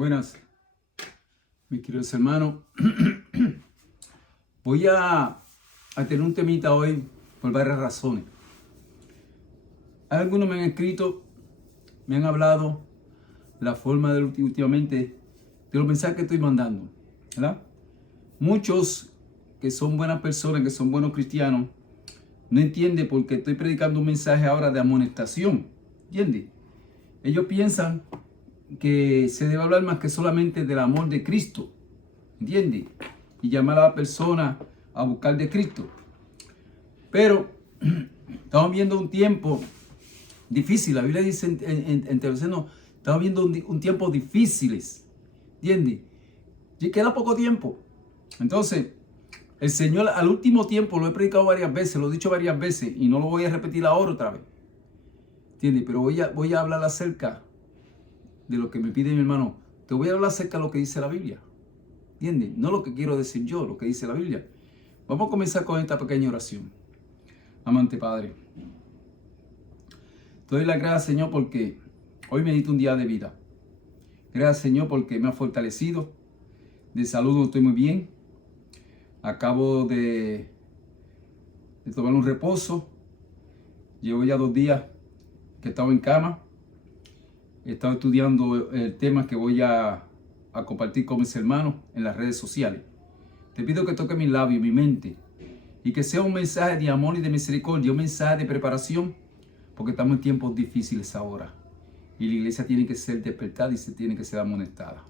Buenas, mis queridos hermanos. Voy a tener un temita hoy por varias razones. Algunos me han escrito, me han hablado la forma de últimamente de los mensajes que estoy mandando, ¿verdad? Muchos que son buenas personas, que son buenos cristianos, no entienden por qué estoy predicando un mensaje ahora de amonestación, ¿entiendes? Ellos piensan que se debe hablar más que solamente del amor de Cristo, ¿entiendes? Y llamar a la persona a buscar de Cristo. Pero estamos viendo un tiempo difícil. La Biblia dice en Tesalonicenses, estamos viendo un tiempo difíciles, ¿entiendes? Y queda poco tiempo. Entonces, el Señor al último tiempo, lo he predicado varias veces, lo he dicho varias veces y no lo voy a repetir ahora otra vez, ¿entiendes? Pero voy a hablar acerca de lo que me pide mi hermano. Te voy a hablar acerca de lo que dice la Biblia, ¿entiendes? No lo que quiero decir yo, lo que dice la Biblia. Vamos a comenzar con esta pequeña oración. Amante Padre, te doy las gracias, Señor, porque hoy me diste un día de vida. Gracias, Señor, porque me ha fortalecido. De salud no estoy muy bien. Acabo de tomar un reposo. Llevo ya 2 días que he estado en cama. He estado estudiando el tema que voy a compartir con mis hermanos en las redes sociales. Te pido que toque mis labios, mi mente, y que sea un mensaje de amor y de misericordia, un mensaje de preparación, porque estamos en tiempos difíciles ahora. Y la iglesia tiene que ser despertada y se tiene que ser amonestada.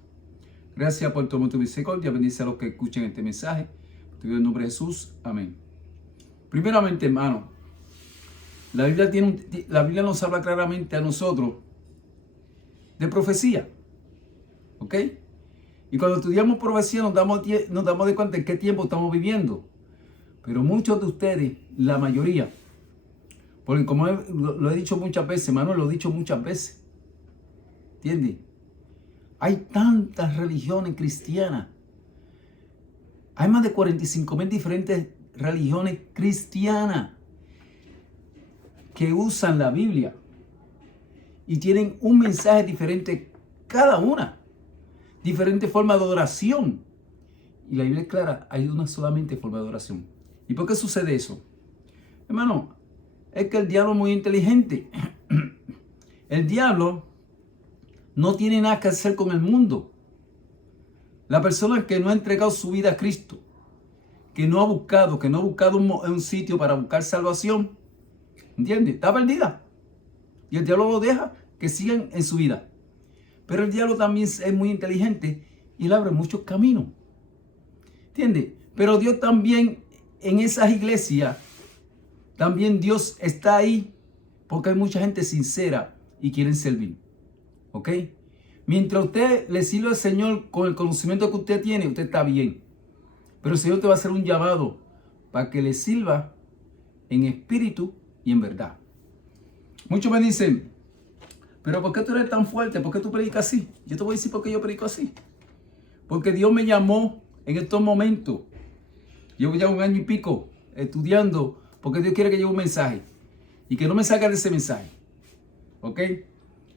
Gracias por tu amor y tu misericordia. Bendice a los que escuchen este mensaje. Te pido en el nombre de Jesús. Amén. Primeramente, hermano, la Biblia nos habla claramente a nosotros de profecía. ¿Ok? Y cuando estudiamos profecía nos damos de cuenta en qué tiempo estamos viviendo. Pero muchos de ustedes, la mayoría, porque como lo he dicho muchas veces, Manuel, lo he dicho muchas veces, ¿entiendes? Hay tantas religiones cristianas. Hay más de 45,000 diferentes religiones cristianas que usan la Biblia y tienen un mensaje diferente cada una, diferente forma de oración. Y la Biblia es clara, hay una solamente forma de oración. ¿Y por qué sucede eso? Hermano, es que el diablo es muy inteligente. El diablo no tiene nada que hacer con el mundo. La persona que no ha entregado su vida a Cristo, que no ha buscado un sitio para buscar salvación, ¿entiendes? Está perdida. Y el diablo lo deja que sigan en su vida. Pero el diablo también es muy inteligente y le abre muchos caminos, ¿entiendes? Pero Dios también en esas iglesias, también Dios está ahí porque hay mucha gente sincera y quieren servir. ¿Ok? Mientras usted le sirve al Señor con el conocimiento que usted tiene, usted está bien. Pero el Señor te va a hacer un llamado para que le sirva en espíritu y en verdad. Muchos me dicen, pero ¿por qué tú eres tan fuerte? ¿Por qué tú predicas así? Yo te voy a decir por qué yo predico así. Porque Dios me llamó en estos momentos. Llevo ya 1 año y pico estudiando porque Dios quiere que lleve un mensaje y que no me salga de ese mensaje. ¿Ok?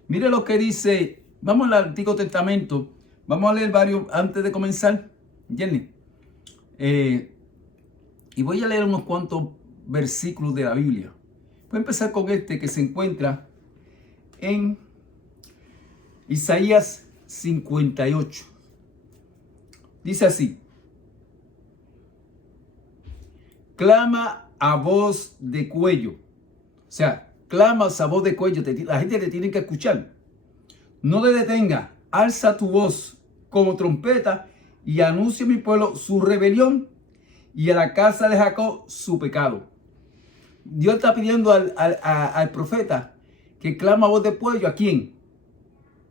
Mire lo que dice. Vamos al Antiguo Testamento. Vamos a leer varios antes de comenzar. ¿Entienden? Y voy a leer unos cuantos versículos de la Biblia. Voy a empezar con este que se encuentra en Isaías 58. Dice así: clama a voz de cuello. O sea, clamas a voz de cuello. La gente te tiene que escuchar. No te detenga. Alza tu voz como trompeta y anuncia a mi pueblo su rebelión y a la casa de Jacob su pecado. Dios está pidiendo al profeta que clama a voz de cuello. ¿A quién?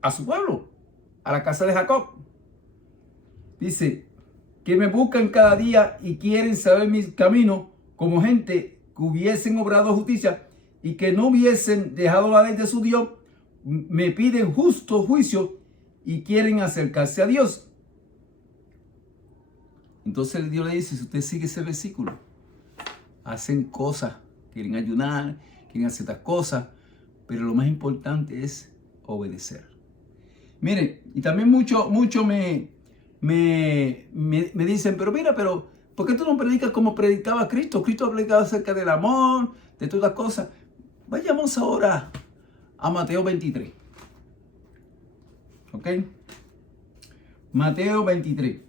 A su pueblo, a la casa de Jacob. Dice que me buscan cada día y quieren saber mis caminos, como gente que hubiesen obrado justicia y que no hubiesen dejado la ley de su Dios. Me piden justo juicio y quieren acercarse a Dios. Entonces Dios le dice, si usted sigue ese versículo, hacen cosas, quieren ayunar, quieren hacer estas cosas, pero lo más importante es obedecer. Miren, y también mucho me dicen, pero mira, pero ¿por qué tú no predicas como predicaba Cristo? Cristo predicaba acerca del amor, de todas las cosas. Vayamos ahora a Mateo 23. ¿Ok? Mateo 23.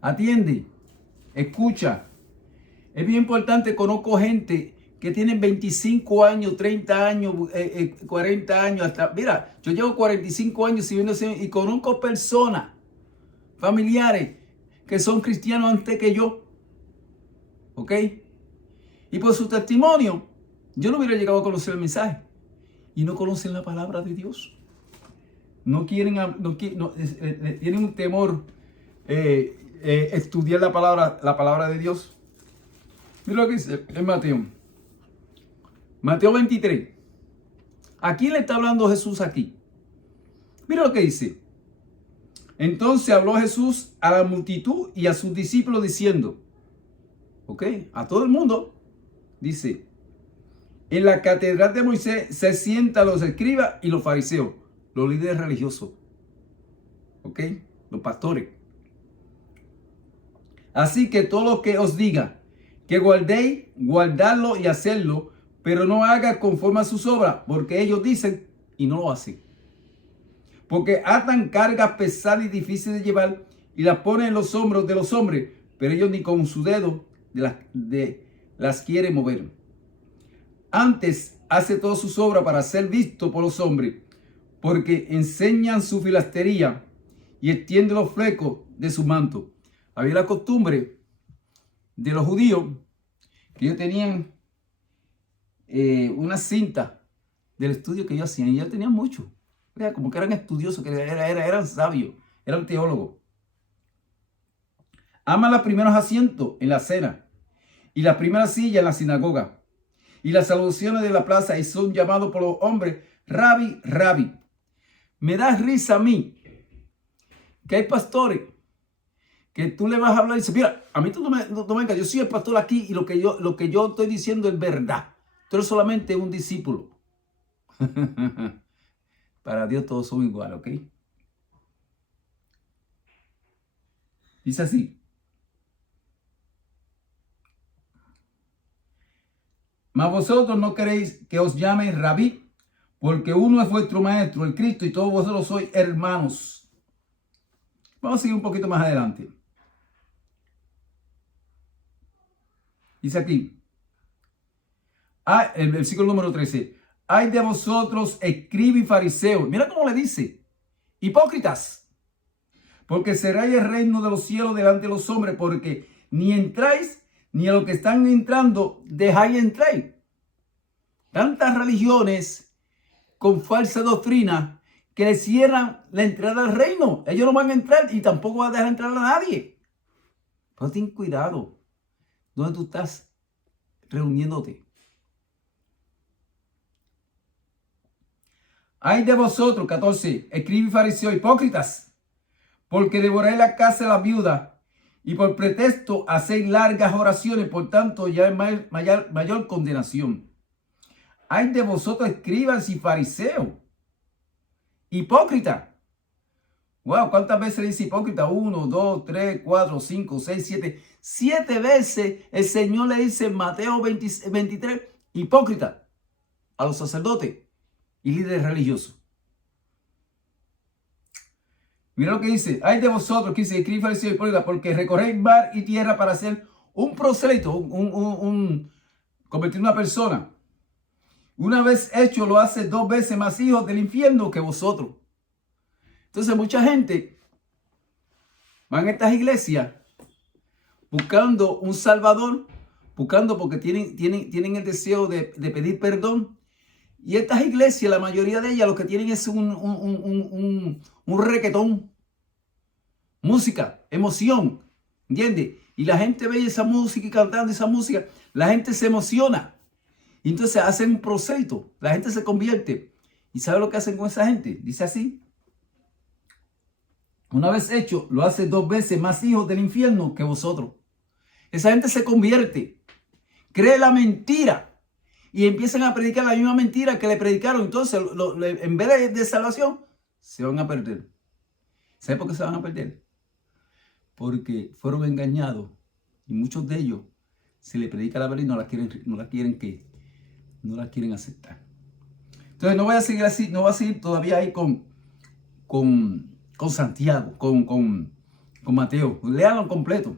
Atiende, escucha. Es bien importante, conozco gente que tienen 25 años, 30 años, 40 años, hasta, mira, yo llevo 45 años sirviendo y conozco personas, familiares, que son cristianos antes que yo. ¿Ok? Y por su testimonio, yo no hubiera llegado a conocer el mensaje. Y no conocen la palabra de Dios. No quieren, tienen un temor estudiar la palabra de Dios. Mira lo que dice en Mateo. Mateo 23. ¿A quién le está hablando Jesús aquí? Mira lo que dice. Entonces habló Jesús a la multitud y a sus discípulos diciendo, ¿ok? A todo el mundo, dice, en la catedral de Moisés se sientan los escribas y los fariseos, los líderes religiosos, ¿ok? Los pastores. Así que todo lo que os diga, que guardéis, guardadlo y hacerlo, pero no haga conforme a sus obras, porque ellos dicen y no lo hacen. Porque atan cargas pesadas y difíciles de llevar y las ponen en los hombros de los hombres, pero ellos ni con su dedo las quieren mover. Antes hace todas sus obras para ser visto por los hombres, porque enseñan su filastería y extienden los flecos de su manto. Había la costumbre de los judíos que ellos tenían una cinta del estudio que ellos hacían, y ellos tenían mucho. Como que eran estudiosos, que eran sabios, eran teólogos. Aman los primeros asientos en la cena y la primera silla en la sinagoga y las saludaciones de la plaza, y son llamados por los hombres Rabbi, Rabbi. Me da risa a mí que hay pastores que tú le vas a hablar y dices, mira, a mí tú no vengas, yo soy el pastor aquí y lo que yo estoy diciendo es verdad. Tú eres solamente un discípulo. Para Dios todos son iguales, ¿ok? Dice así. Mas vosotros no queréis que os llame Rabí, porque uno es vuestro maestro, el Cristo, y todos vosotros sois hermanos. Vamos a seguir un poquito más adelante. Dice aquí, el versículo número 13. Ay de vosotros, escribas y fariseos. Mira cómo le dice. Hipócritas. Porque seréis el reino de los cielos delante de los hombres, porque ni entráis, ni a los que están entrando dejáis entrar. Tantas religiones con falsa doctrina que le cierran la entrada al reino. Ellos no van a entrar y tampoco van a dejar entrar a nadie. Pero ten cuidado. ¿Dónde tú estás reuniéndote? Ay de vosotros, 14, escribas y fariseos, hipócritas, porque devoráis la casa de la viuda y por pretexto hacéis largas oraciones, por tanto ya es mayor condenación. Ay de vosotros, escribas y fariseos, hipócritas. Wow, ¿cuántas veces dice hipócrita? 1, 2, 3, 4, 5, 6, 7. 7 veces el Señor le dice en Mateo 23, hipócrita, a los sacerdotes y líderes religiosos. Mira lo que dice. Ay de vosotros, que dice, escribid fariseos y hipócritas, porque recorréis mar y tierra para hacer un prosélito, convertir una persona. Una vez hecho, lo hace 2 veces más hijos del infierno que vosotros. Entonces mucha gente van a estas iglesias buscando un salvador, buscando porque tienen el deseo de pedir perdón. Y estas iglesias, la mayoría de ellas, lo que tienen es un requetón, música, emoción, ¿entiendes? Y la gente ve esa música y cantando esa música, la gente se emociona. Y entonces hacen un proselito, la gente se convierte. ¿Y sabe lo que hacen con esa gente? Dice así. Una vez hecho, lo hace 2 veces más hijos del infierno que vosotros. Esa gente se convierte, cree la mentira y empiezan a predicar la misma mentira que le predicaron. Entonces, en vez de salvación, se van a perder. ¿Sabe por qué se van a perder? Porque fueron engañados y muchos de ellos se les predica la verdad y no la quieren aceptar. Entonces no voy a seguir así, no voy a seguir todavía ahí con Santiago, con Mateo. Léanlo completo.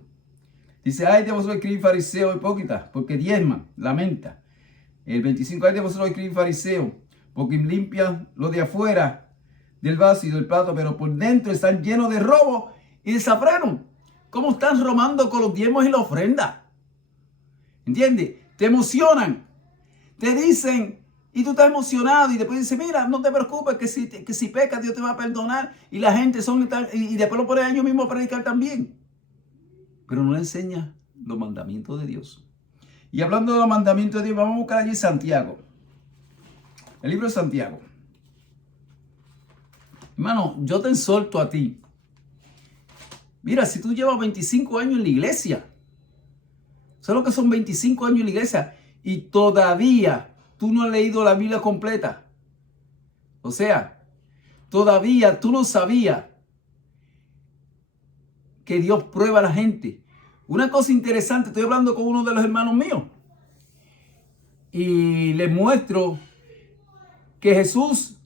Dice, ay de vosotros escribís fariseos hipócritas, porque diezman, lamenta. El 25, ay de vosotros escribís fariseos, porque limpian lo de afuera del vaso y del plato, pero por dentro están llenos de robo y desenfreno. ¿Cómo están robando con los diezmos y la ofrenda? ¿Entiendes? Te emocionan. Te dicen, y tú estás emocionado, y después dices, mira, no te preocupes, que si pecas, Dios te va a perdonar. Y la gente y después lo ponen a ellos mismos a predicar también. Pero no le enseña los mandamientos de Dios. Y hablando de los mandamientos de Dios, vamos a buscar allí Santiago. El libro de Santiago. Hermano, yo te exhorto a ti. Mira, si tú llevas 25 años en la iglesia, ¿sabes lo que son 25 años en la iglesia? Y todavía tú no has leído la Biblia completa. O sea, todavía tú no sabías que Dios prueba a la gente. Una cosa interesante, estoy hablando con uno de los hermanos míos y les muestro que Jesús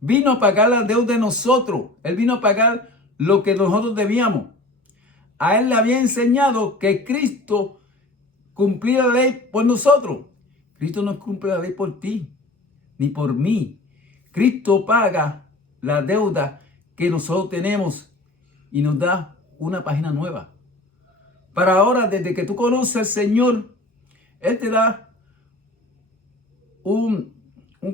vino a pagar la deuda de nosotros. Él vino a pagar lo que nosotros debíamos. A él le había enseñado que Cristo cumplía la ley por nosotros. Cristo no cumple la ley por ti, ni por mí. Cristo paga la deuda que nosotros tenemos y nos da una página nueva. Para ahora, desde que tú conoces al Señor, Él te da un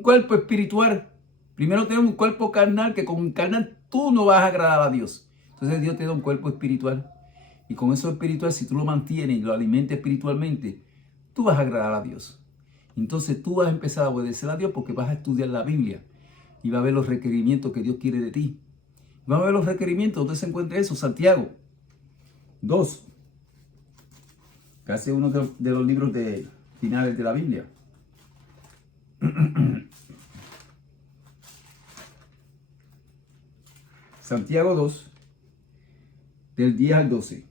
cuerpo espiritual. Primero tenemos un cuerpo carnal, que con carnal tú no vas a agradar a Dios. Entonces Dios te da un cuerpo espiritual. Y con eso espiritual, si tú lo mantienes y lo alimentas espiritualmente, tú vas a agradar a Dios. Entonces tú vas a empezar a obedecer a Dios porque vas a estudiar la Biblia. Y va a ver los requerimientos que Dios quiere de ti. Vamos a ver los requerimientos. ¿Dónde se encuentra eso? Santiago 2. Casi uno de los libros finales de la Biblia. Santiago 2, del 10 al 12.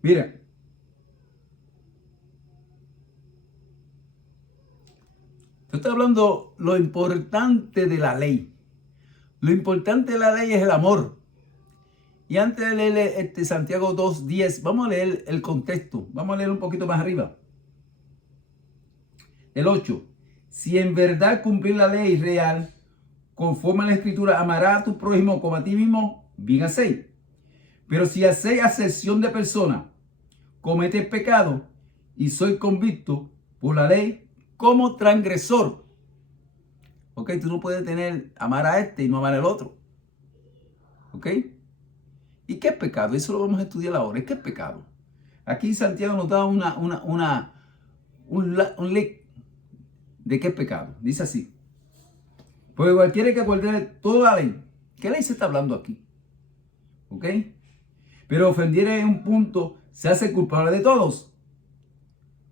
Mira. Yo estoy hablando lo importante de la ley. Lo importante de la ley es el amor. Y antes de leer Santiago 2:10, vamos a leer el contexto. Vamos a leer un poquito más arriba. El 8. Si en verdad cumplir la ley real, conforme a la Escritura, amarás a tu prójimo como a ti mismo, bien hacéis. Pero si hacéis acepción de persona, cometéis pecado y sois convicto por la ley como transgresor. Ok, tú no puedes amar a este y no amar al otro. Ok. ¿Y qué es pecado? Eso lo vamos a estudiar ahora. ¿Qué es pecado? Aquí Santiago nos da un ley de qué es pecado. Dice así. Porque cualquiera que guarde toda la ley. ¿Qué ley se está hablando aquí? ¿Ok? Pero ofendiere en un punto, se hace culpable de todos.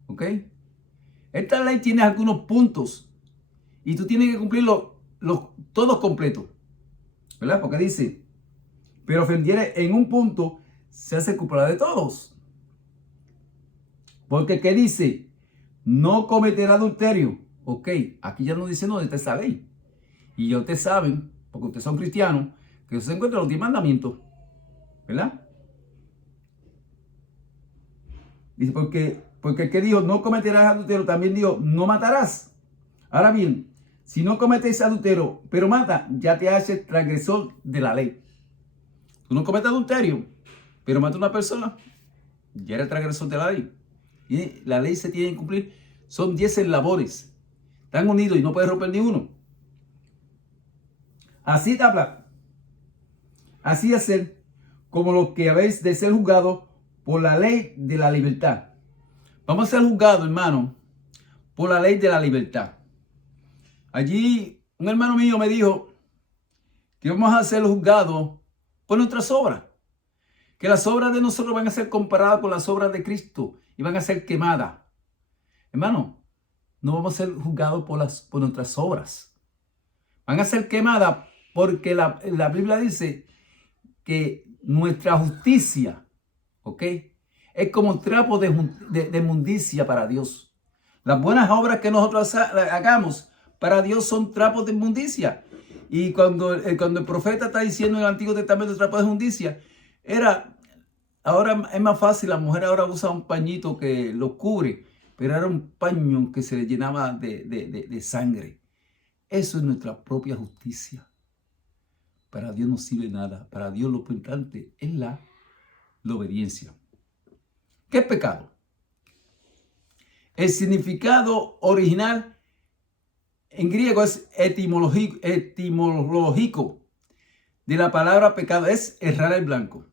¿Ok? Esta ley tiene algunos puntos y tú tienes que cumplirlos todos completos. ¿Verdad? Porque dice, pero ofendiere en un punto, se hace culpable de todos. Porque ¿qué dice? No cometerá adulterio. Ok, aquí ya no dice dónde está esa ley. Y ya ustedes saben, porque ustedes son cristianos, que se encuentran los 10 mandamientos. ¿Verdad? Dice, porque ¿qué dijo? No cometerás adulterio. También dijo, no matarás. Ahora bien, si no cometes adulterio, pero mata, ya te haces transgresor de la ley. Tú no cometes adulterio, pero mata a una persona, ya eres transgresor de la ley. Y la ley se tiene que cumplir. Son 10 eslabores. Están unidos y no puedes romper ni uno. Así te habla. Así hacer como los que habéis de ser juzgados por la ley de la libertad. Vamos a ser juzgados, hermano, por la ley de la libertad. Allí un hermano mío me dijo que vamos a ser juzgados por nuestras obras. que las obras de nosotros van a ser comparadas con las obras de Cristo y van a ser quemadas. Hermano, no vamos a ser juzgados por nuestras obras. Van a ser quemadas porque la Biblia dice que nuestra justicia, ¿ok?, es como un trapo de inmundicia para Dios. Las buenas obras que nosotros hagamos para Dios son trapos de inmundicia. Y cuando el profeta está diciendo en el Antiguo Testamento trapos de inmundicia, ahora es más fácil, la mujer ahora usa un pañito que lo cubre, pero era un paño que se le llenaba de sangre. Eso es nuestra propia justicia. Para Dios no sirve nada. Para Dios lo importante es la obediencia. ¿Qué es pecado? El significado original en griego es etimológico de la palabra pecado, es errar el blanco.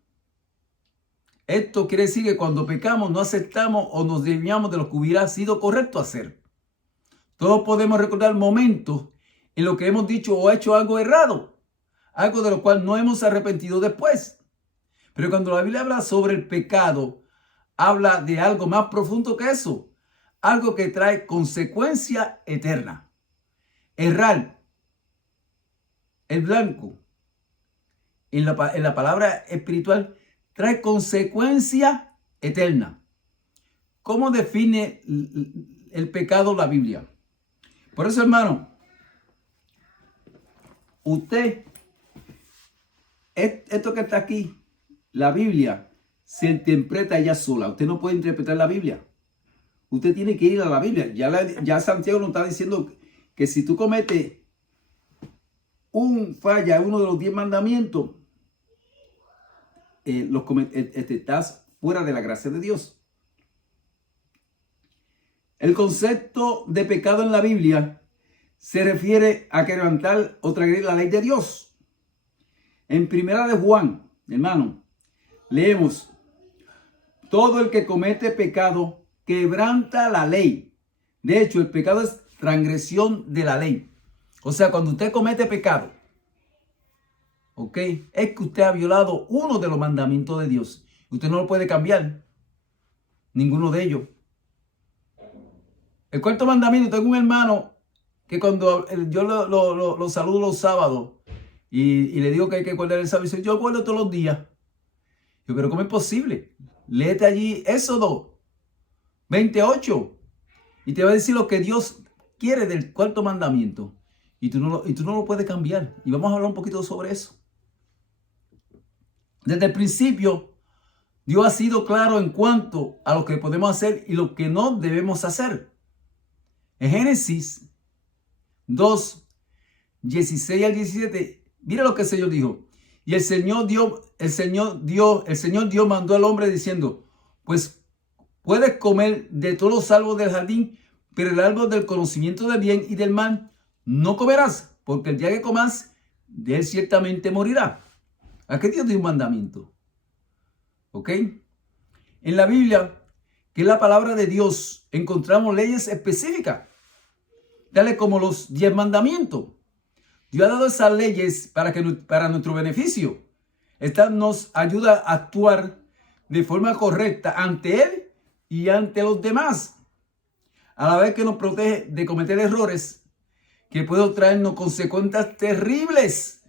Esto quiere decir que cuando pecamos no aceptamos o nos desviamos de lo que hubiera sido correcto hacer. Todos podemos recordar momentos en los que hemos dicho o hecho algo errado, algo de lo cual no hemos arrepentido después. Pero cuando la Biblia habla sobre el pecado, habla de algo más profundo que eso, algo que trae consecuencia eterna. Errar el blanco en la palabra espiritual trae consecuencia eterna. ¿Cómo define el pecado la Biblia? Por eso, hermano, usted, esto que está aquí, la Biblia, se interpreta ella sola. Usted no puede interpretar la Biblia. Usted tiene que ir a la Biblia. Ya Santiago nos está diciendo que si tú cometes falla en uno de los 10 mandamientos, estás fuera de la gracia de Dios. El concepto de pecado en la Biblia se refiere a quebrantar o transgredir la ley de Dios. En Primera de Juan, hermano, leemos: todo el que comete pecado quebranta la ley. De hecho, el pecado es transgresión de la ley. O sea, cuando usted comete pecado, ¿ok?, es que usted ha violado uno de los mandamientos de Dios. Usted no lo puede cambiar. Ninguno de ellos. El cuarto mandamiento, tengo un hermano que cuando yo lo saludo los sábados y le digo que hay que guardar el sábado, dice: yo guardo todos los días. Yo, pero ¿cómo es posible? Léete allí Éxodo 28 y te va a decir lo que Dios quiere del cuarto mandamiento. Y tú no lo puedes cambiar. Y vamos a hablar un poquito sobre eso. Desde el principio, Dios ha sido claro en cuanto a lo que podemos hacer y lo que no debemos hacer. En Génesis 2, 16 al 17, mira lo que el Señor dijo. Y el Señor Dios mandó al hombre diciendo: pues puedes comer de todos los árboles del jardín, pero el árbol del conocimiento del bien y del mal no comerás, porque el día que comas, de él ciertamente morirá. Aquí Dios dio un mandamiento. ¿Ok? En la Biblia, que es la palabra de Dios, encontramos leyes específicas, tales como los 10 mandamientos. Dios ha dado esas leyes para nuestro beneficio. Esta nos ayuda a actuar de forma correcta ante Él y ante los demás, a la vez que nos protege de cometer errores que pueden traernos consecuencias terribles,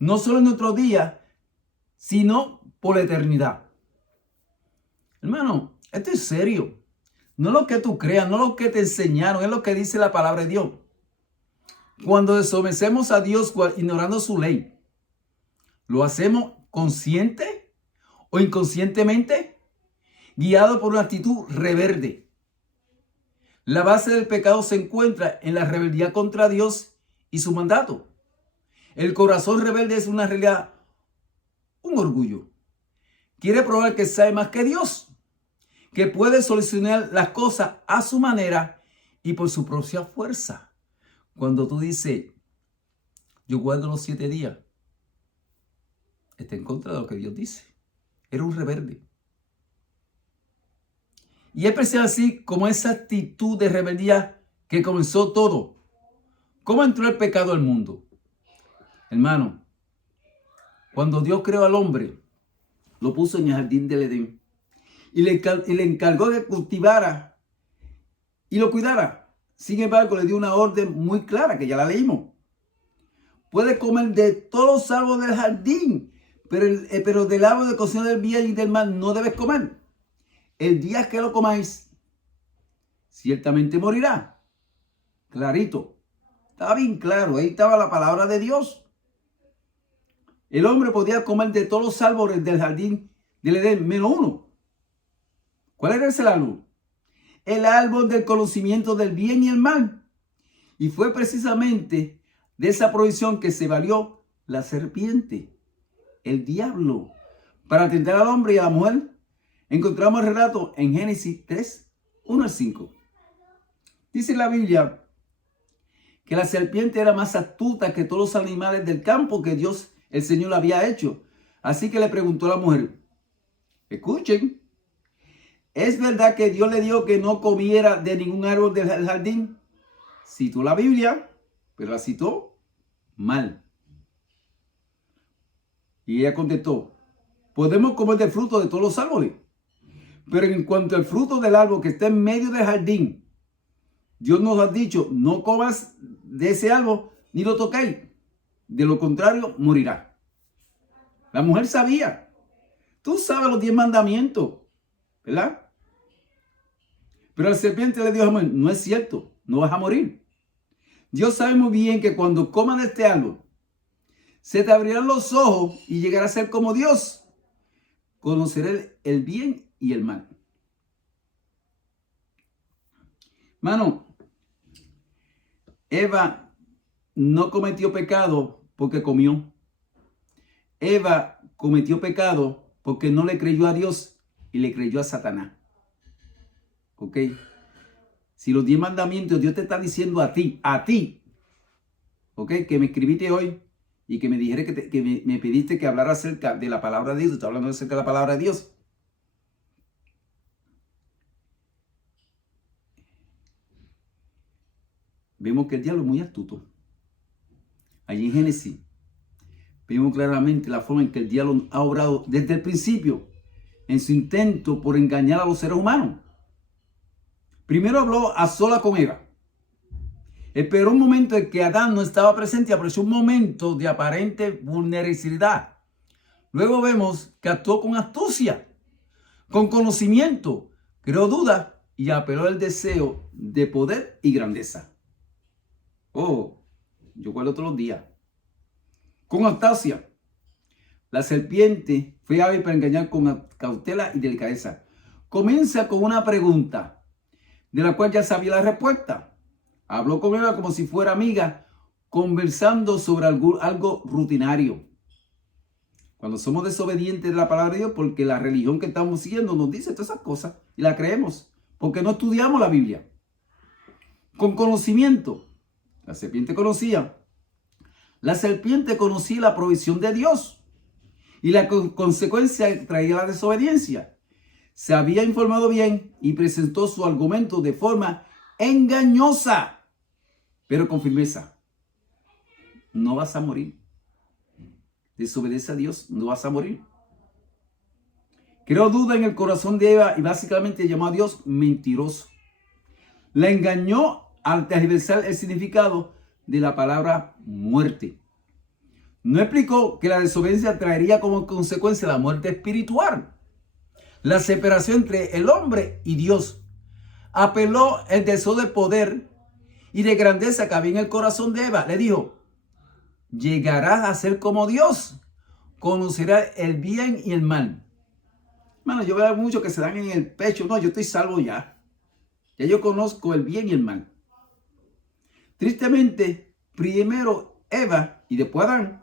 no solo en nuestro día, sino por la eternidad. Hermano, esto es serio. No es lo que tú creas, no es lo que te enseñaron, es lo que dice la palabra de Dios. Cuando desobedecemos a Dios ignorando su ley, ¿lo hacemos consciente o inconscientemente? Guiado por una actitud rebelde. La base del pecado se encuentra en la rebeldía contra Dios y su mandato. El corazón rebelde es una realidad, un orgullo. Quiere probar que sabe más que Dios, que puede solucionar las cosas a su manera y por su propia fuerza. Cuando tú dices: yo guardo los 7 días, está en contra de lo que Dios dice. Era un rebelde. Y es precisamente así como esa actitud de rebeldía que comenzó todo. ¿Cómo entró el pecado al mundo? Hermano, cuando Dios creó al hombre, lo puso en el jardín del Edén y le encargó que cultivara y lo cuidara. Sin embargo, le dio una orden muy clara, que ya la leímos. Puedes comer de todos los árboles del jardín, pero del árbol de conocimiento del bien y del mal no debes comer. El día que lo comáis, ciertamente morirá. Clarito. Estaba bien claro. Ahí estaba la palabra de Dios. El hombre podía comer de todos los árboles del jardín del Edén, menos uno. ¿Cuál era ese árbol? El árbol del conocimiento del bien y el mal. Y fue precisamente de esa prohibición que se valió la serpiente, el diablo, para tentar al hombre y a la mujer. Encontramos el relato en Génesis 3, 1 al 5. Dice la Biblia que la serpiente era más astuta que todos los animales del campo que Dios, el Señor, había hecho. Así que le preguntó a la mujer, escuchen, ¿es verdad que Dios le dijo que no comiera de ningún árbol del jardín? Citó la Biblia, pero la citó mal. Y ella contestó, podemos comer del fruto de todos los árboles, pero en cuanto al fruto del árbol que está en medio del jardín, Dios nos ha dicho, no comas de ese árbol ni lo toquéis. De lo contrario, morirá. La mujer sabía. Tú sabes los 10 mandamientos, ¿verdad? Pero la serpiente le dijo a la mujer, no es cierto, no vas a morir. Dios sabe muy bien que cuando comas de este árbol, se te abrirán los ojos y llegarás a ser como Dios. Conoceré el bien y el mal. Mano, Eva no cometió pecado porque comió. Eva cometió pecado porque no le creyó a Dios y le creyó a Satanás. ¿Ok? Si los 10 mandamientos Dios te está diciendo a ti, ¿ok? Que me escribiste hoy y que me dijera que me pediste que hablara acerca de la palabra de Dios. Estoy hablando acerca de la palabra de Dios. Vemos que el diablo es muy astuto. Allí en Génesis vemos claramente la forma en que el diablo ha obrado desde el principio en su intento por engañar a los seres humanos. Primero habló a sola con Eva. Esperó un momento en que Adán no estaba presente y apareció un momento de aparente vulnerabilidad. Luego vemos que actuó con astucia, con conocimiento, creó dudas y apeló al deseo de poder y grandeza. Oh, yo guardo todos los días. Con astucia, la serpiente fue hábil para engañar con cautela y delicadeza. Comienza con una pregunta, de la cual ya sabía la respuesta. Habló con ella como si fuera amiga, conversando sobre algo rutinario. Cuando somos desobedientes de la palabra de Dios, porque la religión que estamos siguiendo nos dice todas esas cosas y la creemos, porque no estudiamos la Biblia. Con conocimiento, la serpiente conocía. La serpiente conocía la provisión de Dios y la consecuencia traía la desobediencia. Se había informado bien y presentó su argumento de forma engañosa, pero con firmeza. No vas a morir. Desobedece a Dios, no vas a morir. Creó duda en el corazón de Eva y básicamente llamó a Dios mentiroso. La engañó al tergiversar el significado de la palabra muerte. No explicó que la desobediencia traería como consecuencia la muerte espiritual, la separación entre el hombre y Dios. Apeló el deseo de poder y de grandeza que había en el corazón de Eva. Le dijo, llegarás a ser como Dios, conocerás el bien y el mal. Hermano, yo veo muchos que se dan en el pecho. No, yo estoy salvo ya. Ya yo conozco el bien y el mal. Tristemente, primero Eva y después Adán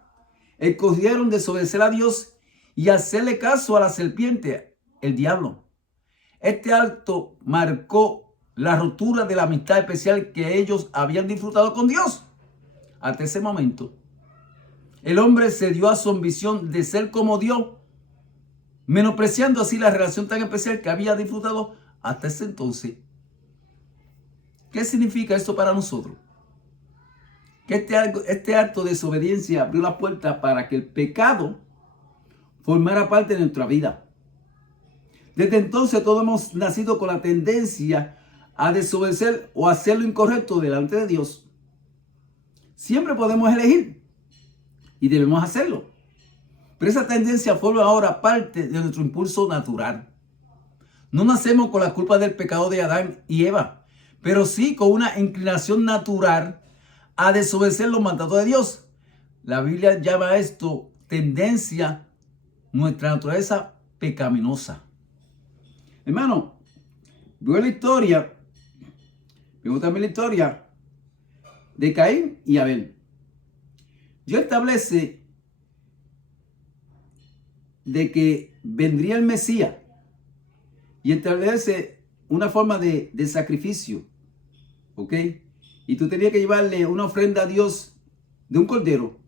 escogieron desobedecer a Dios y hacerle caso a la serpiente, el diablo. Este acto marcó la ruptura de la amistad especial que ellos habían disfrutado con Dios. Hasta ese momento, el hombre se dio a su ambición de ser como Dios, menospreciando así la relación tan especial que había disfrutado hasta ese entonces. ¿Qué significa esto para nosotros? Que este acto de desobediencia abrió la puerta para que el pecado formara parte de nuestra vida. Desde entonces todos hemos nacido con la tendencia a desobedecer o hacer lo incorrecto delante de Dios. Siempre podemos elegir y debemos hacerlo. Pero esa tendencia forma ahora parte de nuestro impulso natural. No nacemos con la culpa del pecado de Adán y Eva, pero sí con una inclinación natural a desobedecer los mandatos de Dios. La Biblia llama a esto tendencia, nuestra naturaleza pecaminosa. Hermano, veo también la historia de Caín y Abel. Dios establece de que vendría el Mesías y establece una forma de sacrificio, ¿ok? Y tú tenías que llevarle una ofrenda a Dios de un cordero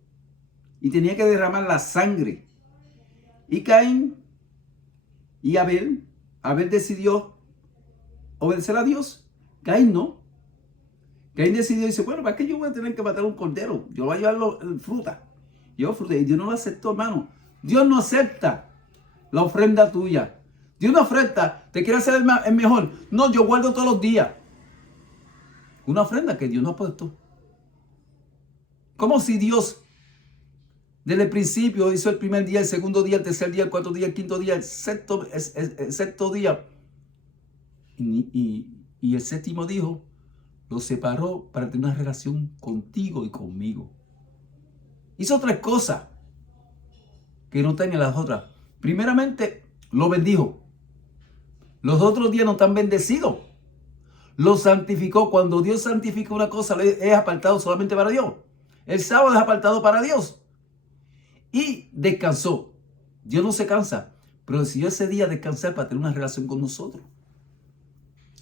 y tenía que derramar la sangre. Y Caín y Abel decidió obedecer a Dios. Caín no. Caín decidió, dice, bueno, ¿para qué yo voy a tener que matar un cordero? Yo voy a llevar fruta. Y Dios no lo aceptó, hermano. Dios no acepta la ofrenda tuya. Dios no ofrenda, te quiere hacer el mejor. No, yo guardo todos los días. Una ofrenda que Dios no ha puesto. Como si Dios desde el principio hizo el primer día, el segundo día, el tercer día, el cuarto día, el quinto día, el sexto día. Y el séptimo dijo, lo separó para tener una relación contigo y conmigo. Hizo tres cosas que no tenía las otras. Primeramente, lo bendijo. Los otros días no están bendecidos. Lo santificó. Cuando Dios santifica una cosa, es apartado solamente para Dios. El sábado es apartado para Dios. Y descansó. Dios no se cansa, pero decidió ese día descansar para tener una relación con nosotros.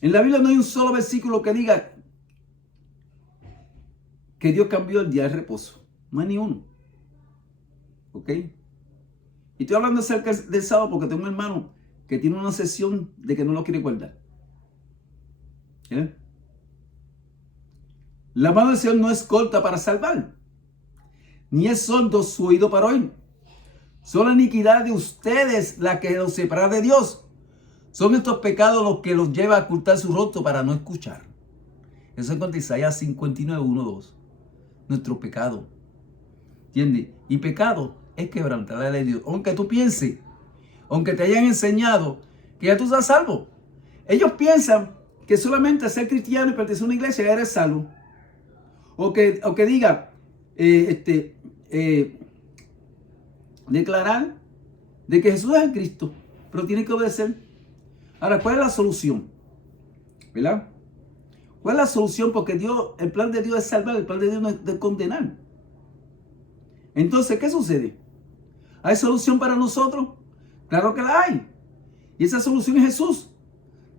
En la Biblia no hay un solo versículo que diga que Dios cambió el día de reposo. No hay ni uno. ¿Ok? Y estoy hablando acerca del sábado porque tengo un hermano que tiene una obsesión de que no lo quiere guardar. ¿Eh? La mano del Señor no es corta para salvar, ni es sordo su oído para oír. Son la iniquidad de ustedes la que los separa de Dios. Son estos pecados los que los lleva a ocultar su rostro para no escuchar. Eso se encuentra en Isaías 59, 1, 2. Nuestro pecado. ¿Entiendes? Y pecado es quebrantar la ley de Dios. Aunque tú pienses, aunque te hayan enseñado que ya tú estás salvo. Ellos piensan que solamente ser cristiano y pertenecer a una iglesia ya eres salvo. O que diga, declarar de que Jesús es el Cristo, pero tiene que obedecer. Ahora, ¿cuál es la solución? ¿Verdad? ¿Cuál es la solución? Porque el plan de Dios es salvar, el plan de Dios no es de condenar. Entonces, ¿qué sucede? ¿Hay solución para nosotros? Claro que la hay. Y esa solución es Jesús.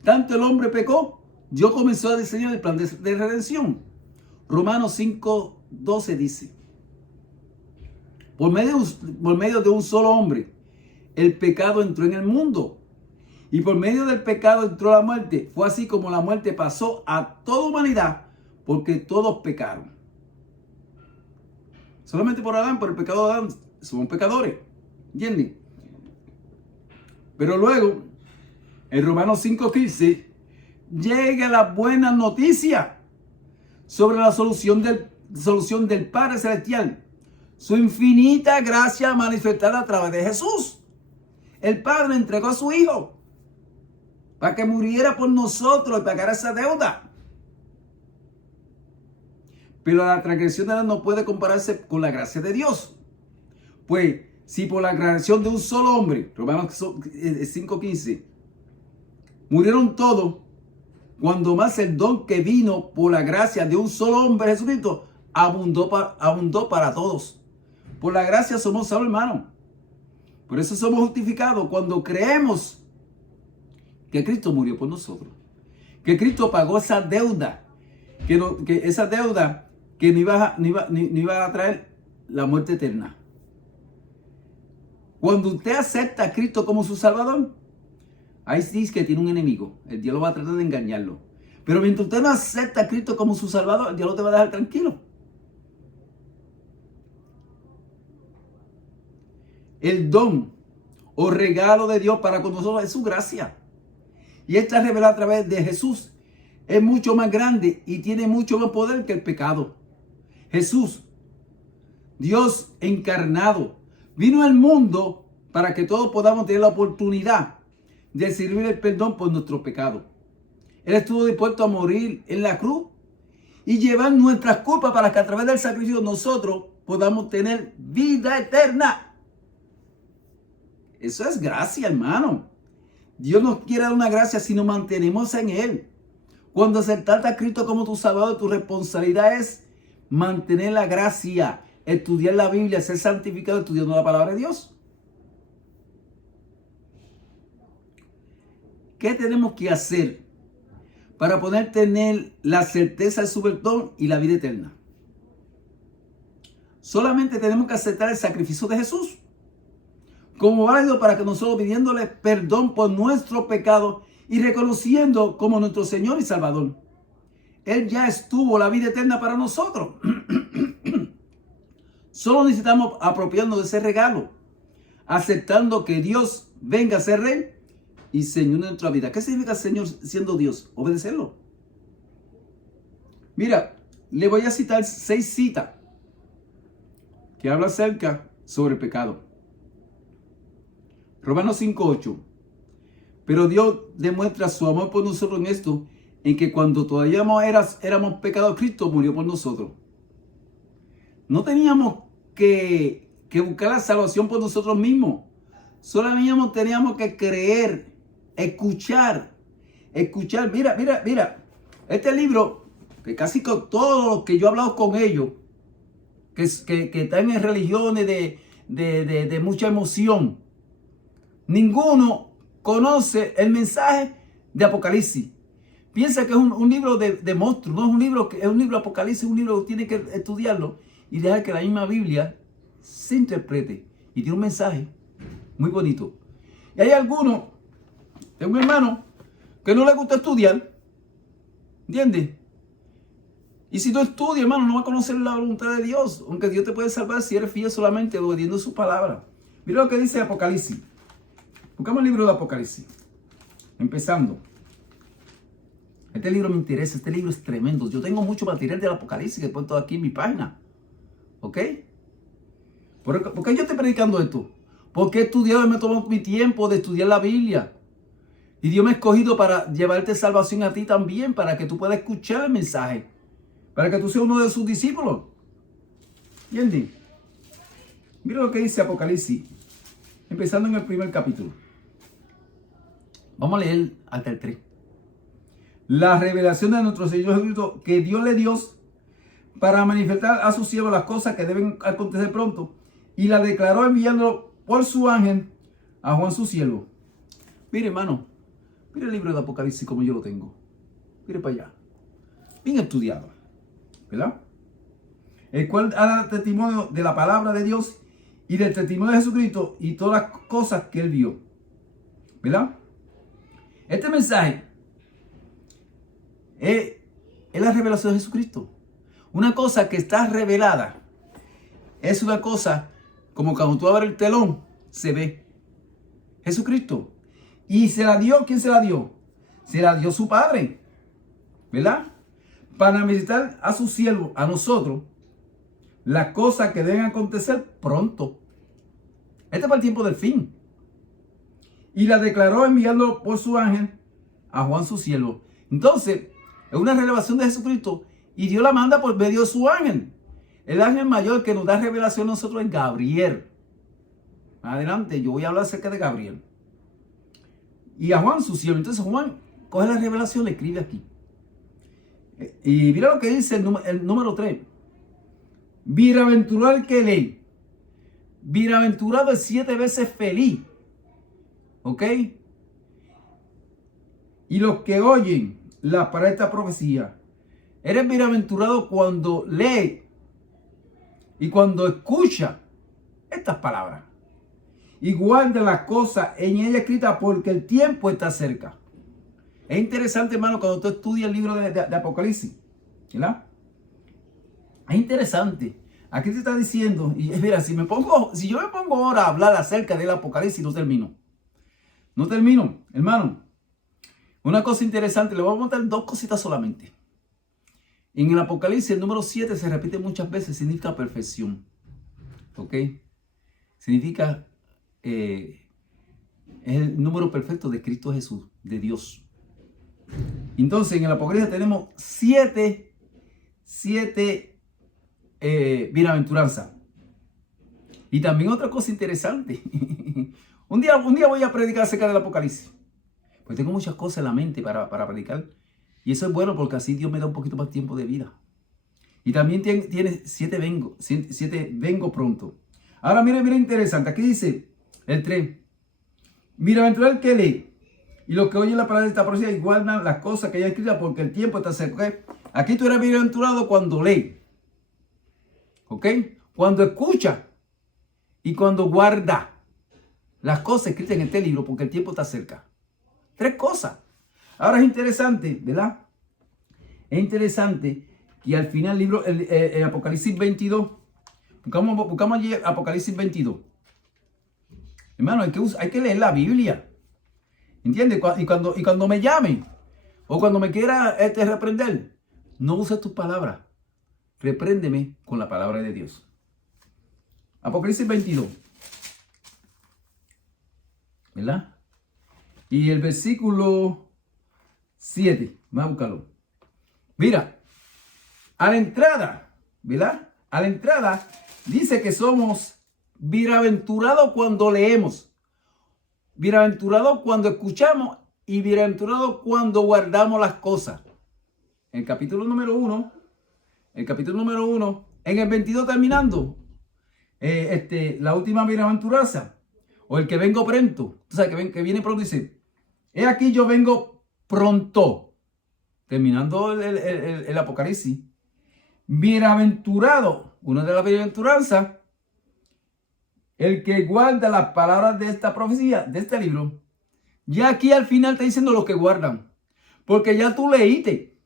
Tanto el hombre pecó, Dios comenzó a diseñar el plan de redención. Romanos 5, 12 dice, por medio de un solo hombre, el pecado entró en el mundo. Y por medio del pecado entró la muerte. Fue así como la muerte pasó a toda humanidad, porque todos pecaron. Solamente por Adán, por el pecado de Adán, somos pecadores. ¿Entienden? Pero luego, en Romanos 5:15, llega la buena noticia sobre la solución del Padre Celestial. Su infinita gracia manifestada a través de Jesús. El Padre entregó a su Hijo para que muriera por nosotros y pagara esa deuda. Pero la transgresión de Adán no puede compararse con la gracia de Dios. Pues, si por la transgresión de un solo hombre, Romanos 5:15, murieron todos, cuando más el don que vino por la gracia de un solo hombre, Jesucristo, abundó para todos. Por la gracia somos salvos, hermano. Por eso somos justificados cuando creemos que Cristo murió por nosotros. Que Cristo pagó esa deuda. Esa deuda que no iba a traer la muerte eterna. Cuando usted acepta a Cristo como su Salvador, ahí sí dice que tiene un enemigo. El diablo va a tratar de engañarlo. Pero mientras usted no acepta a Cristo como su Salvador, el diablo te va a dejar tranquilo. El don o regalo de Dios para con nosotros es su gracia. Y esta revelada a través de Jesús es mucho más grande y tiene mucho más poder que el pecado. Jesús, Dios encarnado, vino al mundo para que todos podamos tener la oportunidad de recibir el perdón por nuestros pecados. Él estuvo dispuesto a morir en la cruz y llevar nuestras culpas para que a través del sacrificio nosotros podamos tener vida eterna. Eso es gracia, hermano. Dios nos quiere dar una gracia si nos mantenemos en Él. Cuando aceptaste a Cristo como tu Salvador, tu responsabilidad es mantener la gracia, estudiar la Biblia, ser santificado estudiando la palabra de Dios. ¿Qué tenemos que hacer para poder tener la certeza de su perdón y la vida eterna? Solamente tenemos que aceptar el sacrificio de Jesús como válido para que nosotros, pidiéndole perdón por nuestros pecados y reconociendo como nuestro Señor y Salvador, Él ya estuvo la vida eterna para nosotros. Solo necesitamos apropiarnos de ese regalo, aceptando que Dios venga a ser Rey y Señor de nuestra vida. ¿Qué significa Señor siendo Dios? Obedecerlo. Mira, le voy a citar 6 citas que hablan acerca sobre el pecado. Romanos 5:8. Pero Dios demuestra su amor por nosotros en esto, en que cuando todavía éramos pecados, Cristo murió por nosotros. No teníamos que buscar la salvación por nosotros mismos. Solamente teníamos que creer, escuchar. Mira. Este libro, que casi con todos los que yo he hablado con ellos, que están en religiones de mucha emoción, ninguno conoce el mensaje de Apocalipsis. Piensa que es un libro de monstruos, no es un libro que es un libro de Apocalipsis, es un libro que tiene que estudiarlo y dejar que la misma Biblia se interprete. Y tiene un mensaje muy bonito. Y hay algunos, tengo un hermano que no le gusta estudiar, ¿entiendes? Y si tú estudias, hermano, no vas a conocer la voluntad de Dios, aunque Dios te puede salvar si eres fiel solamente obedeciendo su palabra. Mira lo que dice Apocalipsis. Buscamos el libro de Apocalipsis. Empezando. Este libro me interesa, este libro es tremendo. Yo tengo mucho material del Apocalipsis que he puesto aquí en mi página. ¿Ok? ¿Por qué yo estoy predicando esto? Porque he estudiado y me he tomado mi tiempo de estudiar la Biblia. Y Dios me ha escogido para llevarte salvación a ti también, para que tú puedas escuchar el mensaje. Para que tú seas uno de sus discípulos. ¿Entiendes? Mira lo que dice Apocalipsis. Empezando en el primer capítulo. Vamos a leer hasta el 3. La revelación de nuestro Señor Jesucristo que Dios le dio para manifestar a sus siervos las cosas que deben acontecer pronto, y la declaró enviándolo por su ángel a Juan su siervo. Mire, hermano, mire el libro de Apocalipsis como yo lo tengo. Mire para allá. Bien estudiado, ¿verdad? El cual da testimonio de la palabra de Dios y del testimonio de Jesucristo y todas las cosas que él vio, ¿verdad? Este mensaje es la revelación de Jesucristo. Una cosa que está revelada es una cosa como cuando tú abres el telón, se ve Jesucristo. Y se la dio, ¿quién se la dio? Se la dio su Padre, ¿verdad? Para manifestar a su siervo, a nosotros, las cosas que deben acontecer pronto. Este fue el tiempo del fin. Y la declaró enviando por su ángel a Juan su siervo. Entonces, es una revelación de Jesucristo y Dios la manda por medio de su ángel. El ángel mayor que nos da revelación a nosotros es Gabriel. Adelante, yo voy a hablar acerca de Gabriel. Y a Juan su siervo. Entonces Juan coge la revelación, le escribe aquí. Y mira lo que dice el número 3. Bienaventurado el que lee. Bienaventurado es 7 veces feliz. ¿Ok? Y los que oyen para esta profecía. Eres bienaventurado cuando lee y cuando escucha estas palabras. Y guarda las cosas en ella escritas porque el tiempo está cerca. Es interesante, hermano, cuando tú estudias el libro de Apocalipsis, ¿verdad? Es interesante. Aquí te está diciendo, y mira, si yo me pongo ahora a hablar acerca del Apocalipsis, no termino. No termino, hermano. Una cosa interesante, le voy a contar dos cositas solamente. En el Apocalipsis, el número 7 se repite muchas veces, significa perfección. ¿Ok? Significa, es el número perfecto de Cristo Jesús, de Dios. Entonces, en el Apocalipsis tenemos siete bienaventuranzas. Y también otra cosa interesante. un día voy a predicar acerca del Apocalipsis. Pues tengo muchas cosas en la mente para predicar. Y eso es bueno porque así Dios me da un poquito más tiempo de vida. Y también tiene siete vengo pronto. Ahora mira interesante. Aquí dice el 3. Bienaventurado el que lee y los que oyen la palabra de esta profecía y guardan las cosas que haya escritas porque el tiempo está cerca. ¿Okay? Aquí tú eres bienaventurado cuando lee. ¿Ok? Cuando escucha y cuando guarda las cosas escritas en este libro porque el tiempo está cerca. 3 cosas. Ahora es interesante, ¿verdad? Es interesante que al final el Apocalipsis 22, buscamos allí Apocalipsis 22. Hermano, hay que leer la Biblia. ¿Entiendes? Y cuando me llamen o cuando me quiera reprender, no uses tus palabras. Repréndeme con la palabra de Dios. Apocalipsis 22. ¿Verdad? Y el versículo 7. Vamos a buscarlo. Mira, a la entrada, ¿verdad? A la entrada dice que somos bienaventurados cuando leemos, bienaventurados cuando escuchamos y bienaventurados cuando guardamos las cosas. En el capítulo número 1, en el 22 terminando, la última bienaventuranza, o el que vengo pronto, tú sabes que viene pronto, dice, he aquí yo vengo pronto, terminando el Apocalipsis. Bienaventurado, una de las bienaventuranzas, el que guarda las palabras de esta profecía, de este libro. Ya aquí al final está diciendo los que guardan, porque ya tú leíste,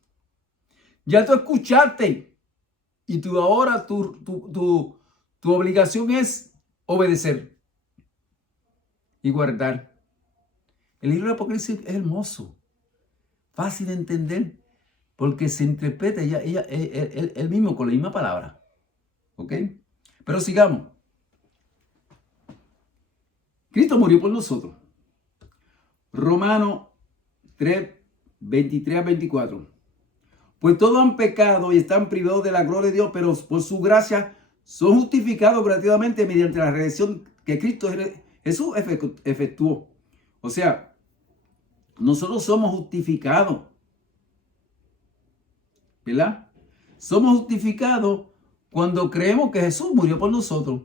ya tú escuchaste, y tú ahora tu obligación es obedecer y guardar. El libro de Apocalipsis es hermoso, fácil de entender, porque se interpreta él mismo con la misma palabra. ¿Ok? Pero sigamos. Cristo murió por nosotros. Romanos 3, 23 a 24. Pues todos han pecado y están privados de la gloria de Dios, pero por su gracia son justificados gratuitamente mediante la redención que Cristo Jesús efectuó. O sea, nosotros somos justificados. ¿Verdad? Somos justificados cuando creemos que Jesús murió por nosotros.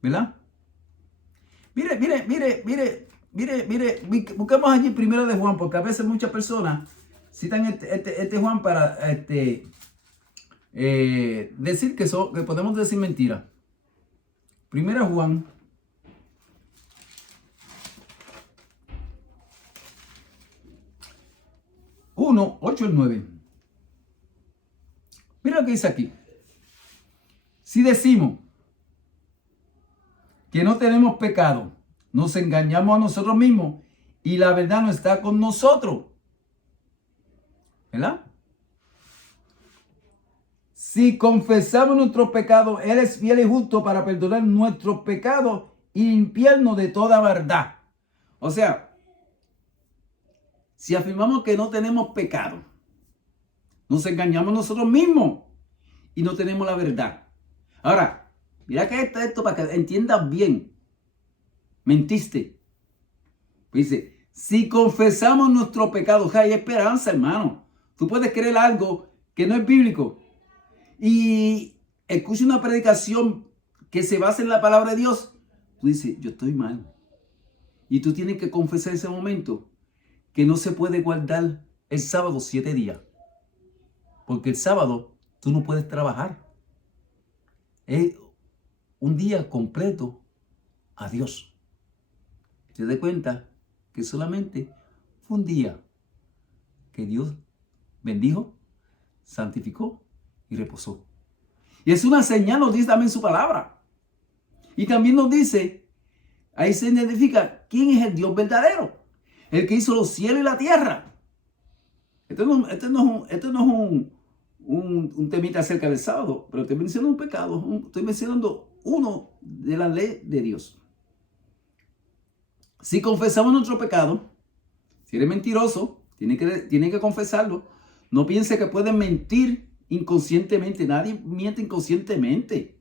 ¿Verdad? Mire, buscamos allí primero de Juan, porque a veces muchas personas citan este Juan para decir que podemos decir mentiras. Primero Juan 1, 8 y 9. Mira lo que dice aquí. Si decimos que no tenemos pecado, nos engañamos a nosotros mismos y la verdad no está con nosotros. ¿Verdad? Si confesamos nuestros pecados, Él es fiel y justo para perdonar nuestros pecados y limpiarnos de toda verdad. O sea, si afirmamos que no tenemos pecado, nos engañamos nosotros mismos y no tenemos la verdad. Ahora, mira que esto para que entiendas bien. Mentiste. Dice, si confesamos nuestro pecado, hay esperanza, hermano. Tú puedes creer algo que no es bíblico y escucha una predicación que se basa en la palabra de Dios. Tú dices, yo estoy mal. Y tú tienes que confesar ese momento que no se puede guardar el sábado 7 días. Porque el sábado tú no puedes trabajar. Es un día completo a Dios. Te das cuenta que solamente fue un día que Dios bendijo, santificó y reposó. Y es una señal, nos dice también su palabra. Y también nos dice, ahí se identifica quién es el Dios verdadero. El que hizo los cielos y la tierra. Esto no es un temita acerca del sábado, pero estoy mencionando un pecado. Estoy mencionando uno de la ley de Dios. Si confesamos nuestro pecado, si eres mentiroso, tiene que confesarlo. No piense que pueden mentir inconscientemente. Nadie miente inconscientemente.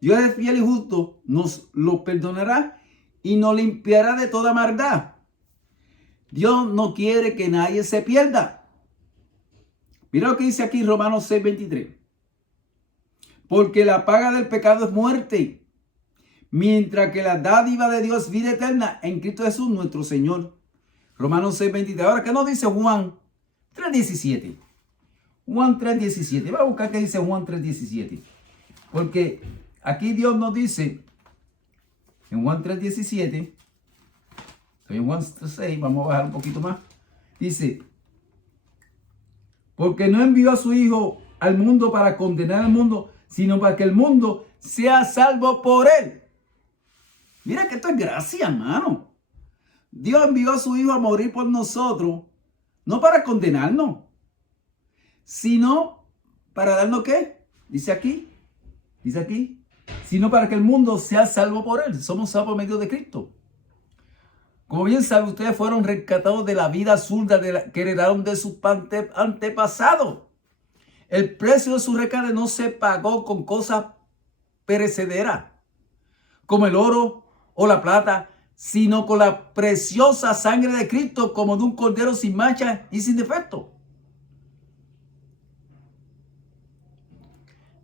Dios es fiel y justo, nos lo perdonará y nos limpiará de toda maldad. Dios no quiere que nadie se pierda. Mira lo que dice aquí Romanos 6:23. Porque la paga del pecado es muerte, mientras que la dádiva de Dios es vida eterna en Cristo Jesús nuestro Señor. Romanos 6:23. Ahora, ¿qué nos dice Juan 3:17? Juan 3:17. Voy a buscar qué dice Juan 3:17. Porque aquí Dios nos dice, en Juan 3:17, estoy en Juan 6, vamos a bajar un poquito más. Dice, porque no envió a su Hijo al mundo para condenar al mundo, sino para que el mundo sea salvo por él. Mira que esto es gracia, hermano. Dios envió a su Hijo a morir por nosotros, no para condenarnos, sino para darnos ¿qué? Dice aquí, sino para que el mundo sea salvo por él. Somos salvos por medio de Cristo. Como bien saben, ustedes fueron rescatados de la vida zurda que heredaron de sus antepasados. El precio de su rescate no se pagó con cosas perecederas, como el oro o la plata, sino con la preciosa sangre de Cristo, como de un cordero sin mancha y sin defecto.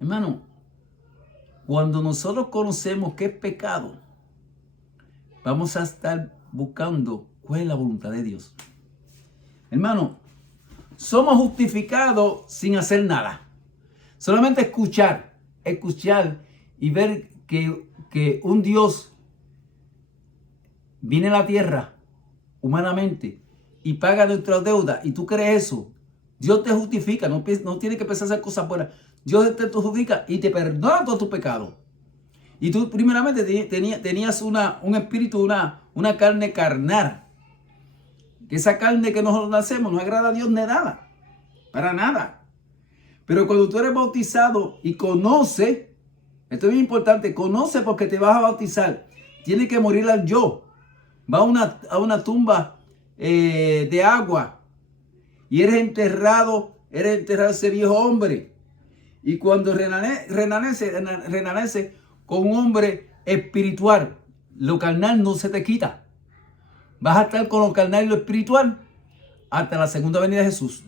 Hermano, cuando nosotros conocemos qué es pecado, vamos a estar buscando cuál es la voluntad de Dios. Hermano, somos justificados sin hacer nada. Solamente escuchar y ver que un Dios viene a la tierra humanamente y paga nuestras deudas, y tú crees eso, Dios te justifica, no tienes que empezar a hacer cosas buenas. Dios te justifica y te perdona todo tu pecado. Y tú primeramente tenías un espíritu, una carne carnal. Que esa carne que nosotros nacemos no agrada a Dios ni nada. Para nada. Pero cuando tú eres bautizado y conoce, esto es bien importante, conoce porque te vas a bautizar. Tiene que morir al yo. Va a una tumba de agua. Y eres enterrado ese viejo hombre. Y cuando renanece con un hombre espiritual, lo carnal no se te quita. Vas a estar con lo carnal y lo espiritual hasta la segunda venida de Jesús.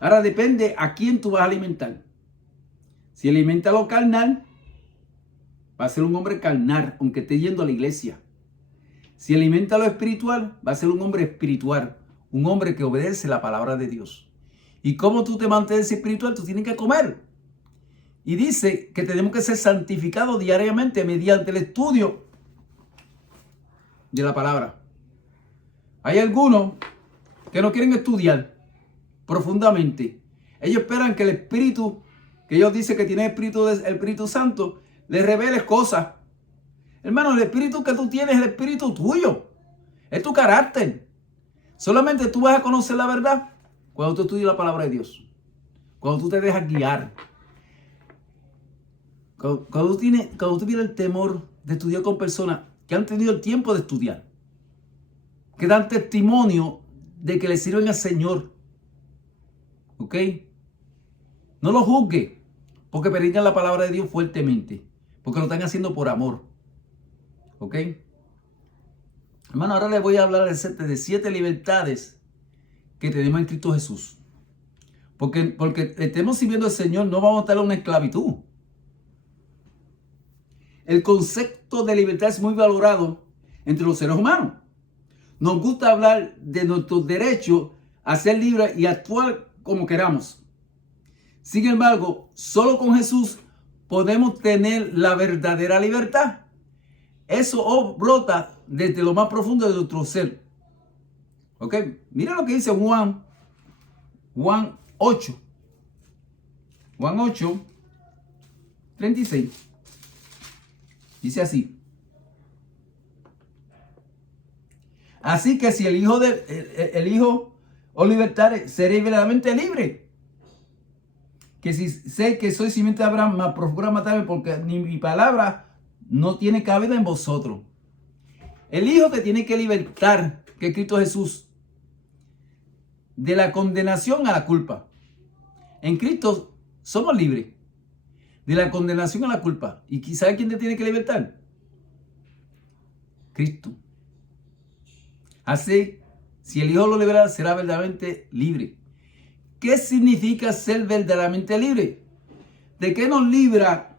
Ahora depende a quién tú vas a alimentar. Si alimenta lo carnal, va a ser un hombre carnal, aunque esté yendo a la iglesia. Si alimenta lo espiritual, va a ser un hombre espiritual, un hombre que obedece la palabra de Dios. ¿Y cómo tú te mantienes espiritual? Tú tienes que comer. Y dice que tenemos que ser santificados diariamente mediante el estudio de la palabra. Hay algunos que no quieren estudiar profundamente. Ellos esperan que el Espíritu, que ellos dicen que tiene el Espíritu Santo, les revele cosas. Hermano, el Espíritu que tú tienes es el Espíritu tuyo. Es tu carácter. Solamente tú vas a conocer la verdad cuando tú estudias la palabra de Dios. Cuando tú te dejas guiar. Cuando tú tienes el temor de estudiar con personas que han tenido el tiempo de estudiar. Que dan testimonio de que le sirven al Señor. ¿Ok? No lo juzgue, porque predican la palabra de Dios fuertemente, porque lo están haciendo por amor. ¿Ok? Hermano, ahora les voy a hablar de 7 libertades que tenemos en Cristo Jesús. Porque estemos sirviendo al Señor, no vamos a estar en una esclavitud. El concepto de libertad es muy valorado entre los seres humanos. Nos gusta hablar de nuestros derechos a ser libres y actuar como queramos. Sin embargo, solo con Jesús podemos tener la verdadera libertad. Eso brota desde lo más profundo de nuestro ser. ¿Ok? Mira lo que dice Juan 8. Juan 8, 36. Dice así. Así que si el Hijo os libertare, seréis verdaderamente libre. Que si sé que soy simiente de Abraham, mas procura matarme, porque ni mi palabra no tiene cabida en vosotros. El Hijo te tiene que libertar, que es Cristo Jesús, de la condenación a la culpa. En Cristo somos libres de la condenación a la culpa. ¿Y sabe quién te tiene que libertar? Cristo. Así, si el Hijo lo libera, será verdaderamente libre. ¿Qué significa ser verdaderamente libre? ¿De qué nos libra?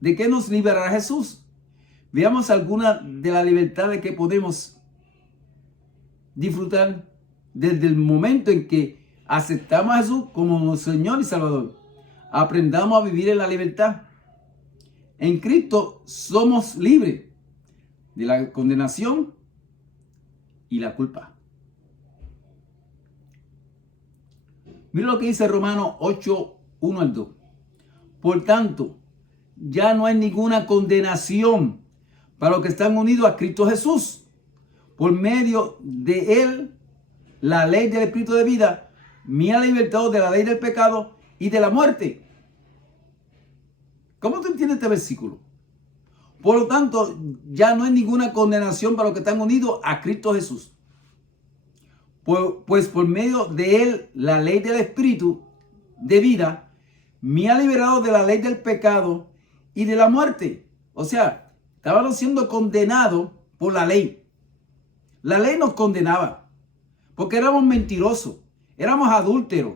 ¿De qué nos liberará Jesús? Veamos algunas de las libertades que podemos disfrutar desde el momento en que aceptamos a Jesús como Señor y Salvador. Aprendamos a vivir en la libertad. En Cristo somos libres de la condenación y la culpa. Mira lo que dice Romanos 8, 1 al 2. Por tanto, ya no hay ninguna condenación para los que están unidos a Cristo Jesús. Por medio de Él, la ley del Espíritu de vida me ha libertado de la ley del pecado y de la muerte. ¿Cómo tú entiendes este versículo? Por lo tanto, ya no hay ninguna condenación para los que están unidos a Cristo Jesús. Pues por medio de Él, la ley del Espíritu de vida me ha liberado de la ley del pecado y de la muerte. O sea, estábamos siendo condenados por la ley. La ley nos condenaba porque éramos mentirosos, éramos adúlteros,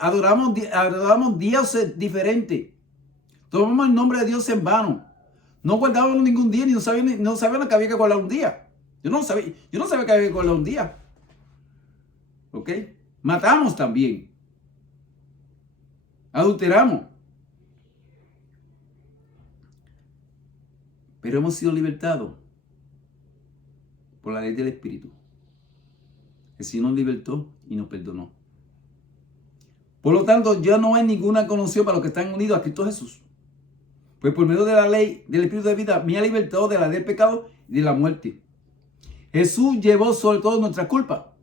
adorábamos dioses diferentes, tomamos el nombre de Dios en vano, no guardábamos ningún día, ni no sabíamos que había que guardar un día. Yo no sabía que había que guardar un día. ¿Ok? Matamos también. Adulteramos. Pero hemos sido libertados por la ley del Espíritu. El Señor nos libertó y nos perdonó. Por lo tanto, ya no hay ninguna condenación para los que están unidos a Cristo Jesús. Pues por medio de la ley del Espíritu de vida me ha libertado de la ley del pecado y de la muerte. Jesús llevó sobre todo nuestra culpa,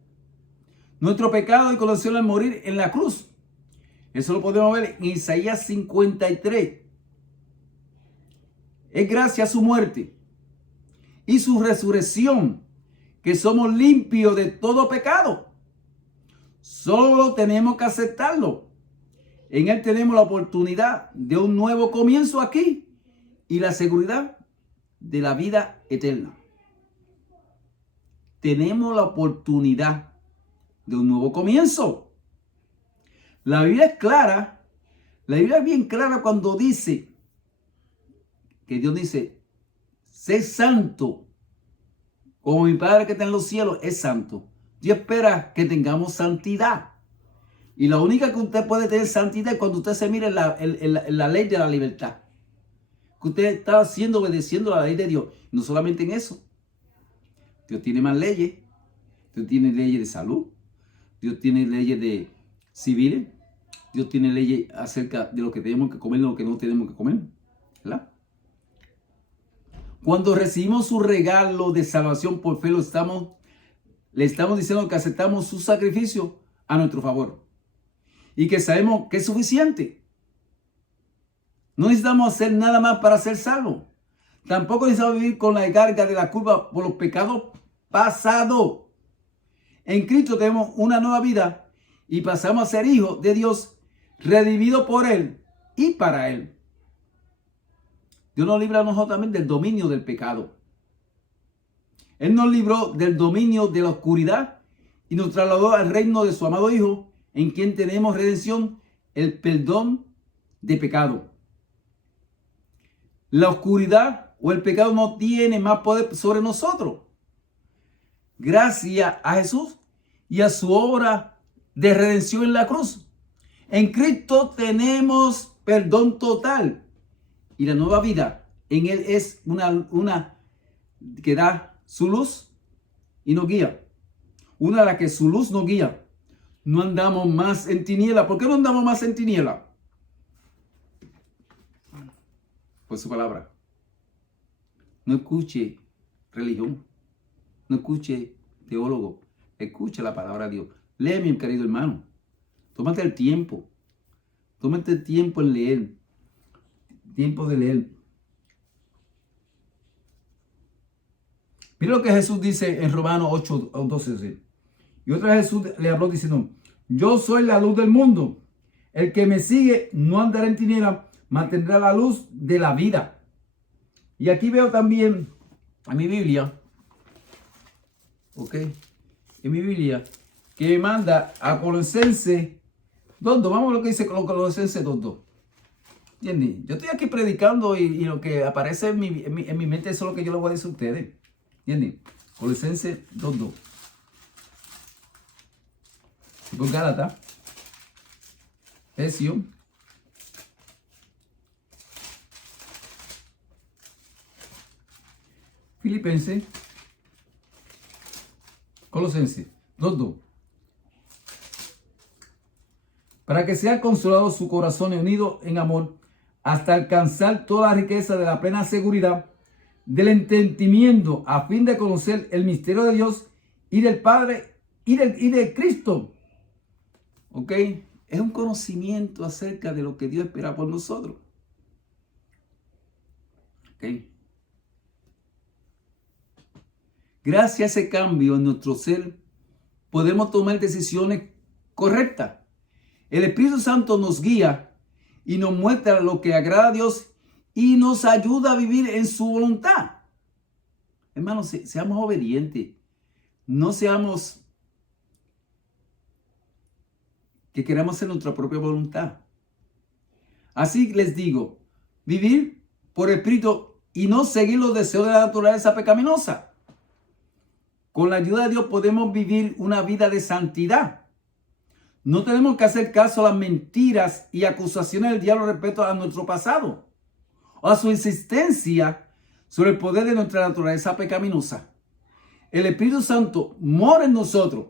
nuestro pecado y condenación al morir en la cruz. Eso lo podemos ver en Isaías 53. Es gracias a su muerte y su resurrección que somos limpios de todo pecado. Solo tenemos que aceptarlo. En Él tenemos la oportunidad de un nuevo comienzo aquí y la seguridad de la vida eterna. Tenemos la oportunidad de un nuevo comienzo. La Biblia es clara. La Biblia es bien clara cuando dice que Dios dice, sé santo, como mi Padre que está en los cielos es santo. Dios espera que tengamos santidad. Y la única que usted puede tener santidad es cuando usted se mire en la ley de la libertad. Que usted está obedeciendo la ley de Dios. No solamente en eso. Dios tiene más leyes. Dios tiene leyes de salud. Dios tiene leyes de civiles. Dios tiene leyes acerca de lo que tenemos que comer y lo que no tenemos que comer. ¿Verdad? Cuando recibimos su regalo de salvación por fe, le estamos diciendo que aceptamos su sacrificio a nuestro favor. Y que sabemos que es suficiente. No necesitamos hacer nada más para ser salvos. Tampoco necesitamos vivir con la carga de la culpa por los pecados pasados. En Cristo tenemos una nueva vida y pasamos a ser hijos de Dios, redimidos por Él y para Él. Dios nos libra a nosotros también del dominio del pecado. Él nos libró del dominio de la oscuridad y nos trasladó al reino de su amado Hijo, en quien tenemos redención, el perdón de pecado. La oscuridad o el pecado no tiene más poder sobre nosotros. Gracias a Jesús y a su obra de redención en la cruz. En Cristo tenemos perdón total. Y la nueva vida en Él es una que da su luz y nos guía. Una a la que su luz nos guía. No andamos más en tiniebla. ¿Por qué no andamos más en tiniebla? por su palabra. No escuche religión. No escuche teólogo. Escuche la palabra de Dios. Lee, mi querido hermano. Tómate el tiempo. Tómate el tiempo en leer. Tiempo de leer. Mira lo que Jesús dice en Romanos 8, 12. Y otra vez Jesús le habló diciendo: yo soy la luz del mundo. El que me sigue no andará en tinieblas, mantendrá la luz de la vida. Y aquí veo también en mi Biblia, en mi Biblia, que me manda a Colosenses 2:2. Vamos a lo que dice Colosenses 2:2. ¿Entiendes? Yo estoy aquí predicando y lo que aparece en mi mente, eso es lo que yo les voy a decir a ustedes. ¿Entiendes? Colosenses 2:2. Y por Gálatas, Efesios, Filipenses, Colosenses 2:2. Para que sea consolado su corazón y unido en amor, hasta alcanzar toda la riqueza de la plena seguridad del entendimiento, a fin de conocer el misterio de Dios y del Padre y de Cristo. Es un conocimiento acerca de lo que Dios espera por nosotros. Gracias a ese cambio en nuestro ser, podemos tomar decisiones correctas. El Espíritu Santo nos guía y nos muestra lo que agrada a Dios y nos ayuda a vivir en su voluntad. Hermanos, seamos obedientes. No seamos que queramos hacer nuestra propia voluntad. Así les digo, vivir por el Espíritu y no seguir los deseos de la naturaleza pecaminosa. Con la ayuda de Dios podemos vivir una vida de santidad. No tenemos que hacer caso a las mentiras y acusaciones del diablo respecto a nuestro pasado o a su insistencia sobre el poder de nuestra naturaleza pecaminosa. El Espíritu Santo mora en nosotros,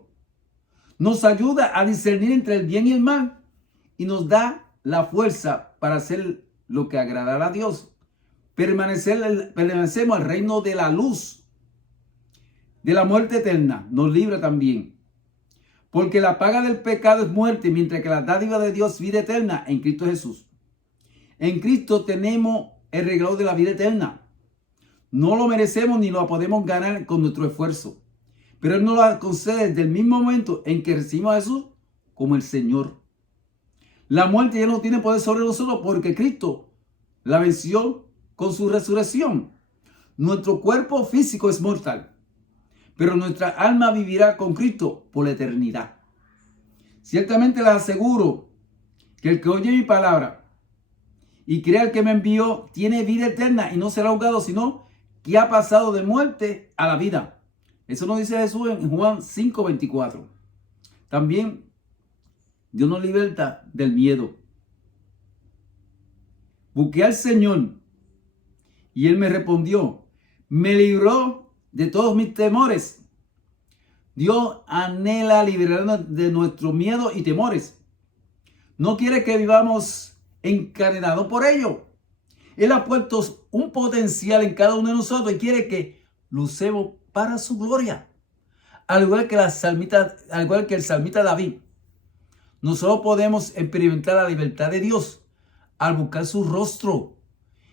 nos ayuda a discernir entre el bien y el mal y nos da la fuerza para hacer lo que agradará a Dios. Permanecemos al reino de la luz, de la muerte eterna, nos libra también. Porque la paga del pecado es muerte, mientras que la dádiva de Dios es vida eterna en Cristo Jesús. En Cristo tenemos el regalo de la vida eterna. No lo merecemos ni lo podemos ganar con nuestro esfuerzo. Pero Él nos lo concede desde el mismo momento en que recibimos a Jesús como el Señor. La muerte ya no tiene poder sobre nosotros porque Cristo la venció con su resurrección. Nuestro cuerpo físico es mortal, pero nuestra alma vivirá con Cristo por la eternidad. Ciertamente les aseguro que el que oye mi palabra y crea al que me envió tiene vida eterna y no será ahogado, sino que ha pasado de muerte a la vida. Eso nos dice Jesús en Juan 5:24. También Dios nos liberta del miedo. Busqué al Señor y Él me respondió. Me libró de todos mis temores. Dios anhela liberarnos de nuestros miedos y temores. No quiere que vivamos encadenados por ello. Él ha puesto un potencial en cada uno de nosotros y quiere que lo usemos para su gloria. Al igual que el salmista David, nosotros podemos experimentar la libertad de Dios al buscar su rostro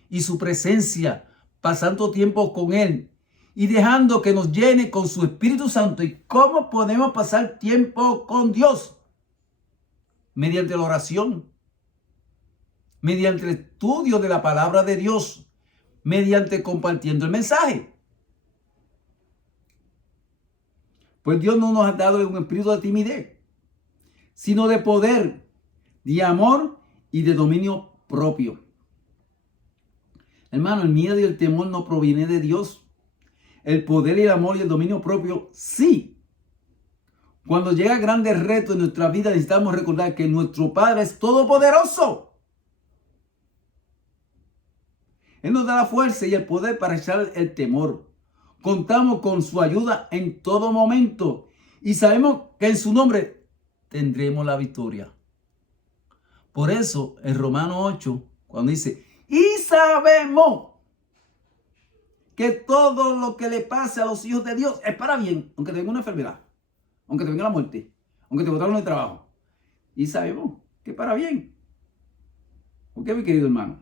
y su presencia, pasando tiempo con Él y dejando que nos llene con su Espíritu Santo. ¿Y cómo podemos pasar tiempo con Dios? Mediante la oración, mediante el estudio de la palabra de Dios, mediante compartiendo el mensaje. Pues Dios no nos ha dado un espíritu de timidez, sino de poder, de amor y de dominio propio. Hermano, el miedo y el temor no provienen de Dios. El poder y el amor y el dominio propio, sí. Cuando llega grandes retos en nuestra vida, necesitamos recordar que nuestro Padre es todopoderoso. Él nos da la fuerza y el poder para echar el temor. Contamos con su ayuda en todo momento y sabemos que en su nombre tendremos la victoria. Por eso, en Romanos 8, cuando dice, Y sabemos que todo lo que le pase a los hijos de Dios es para bien, aunque te venga una enfermedad, aunque te venga la muerte, aunque te botaron de trabajo. Y sabemos que es para bien. ¿Ok, mi querido hermano?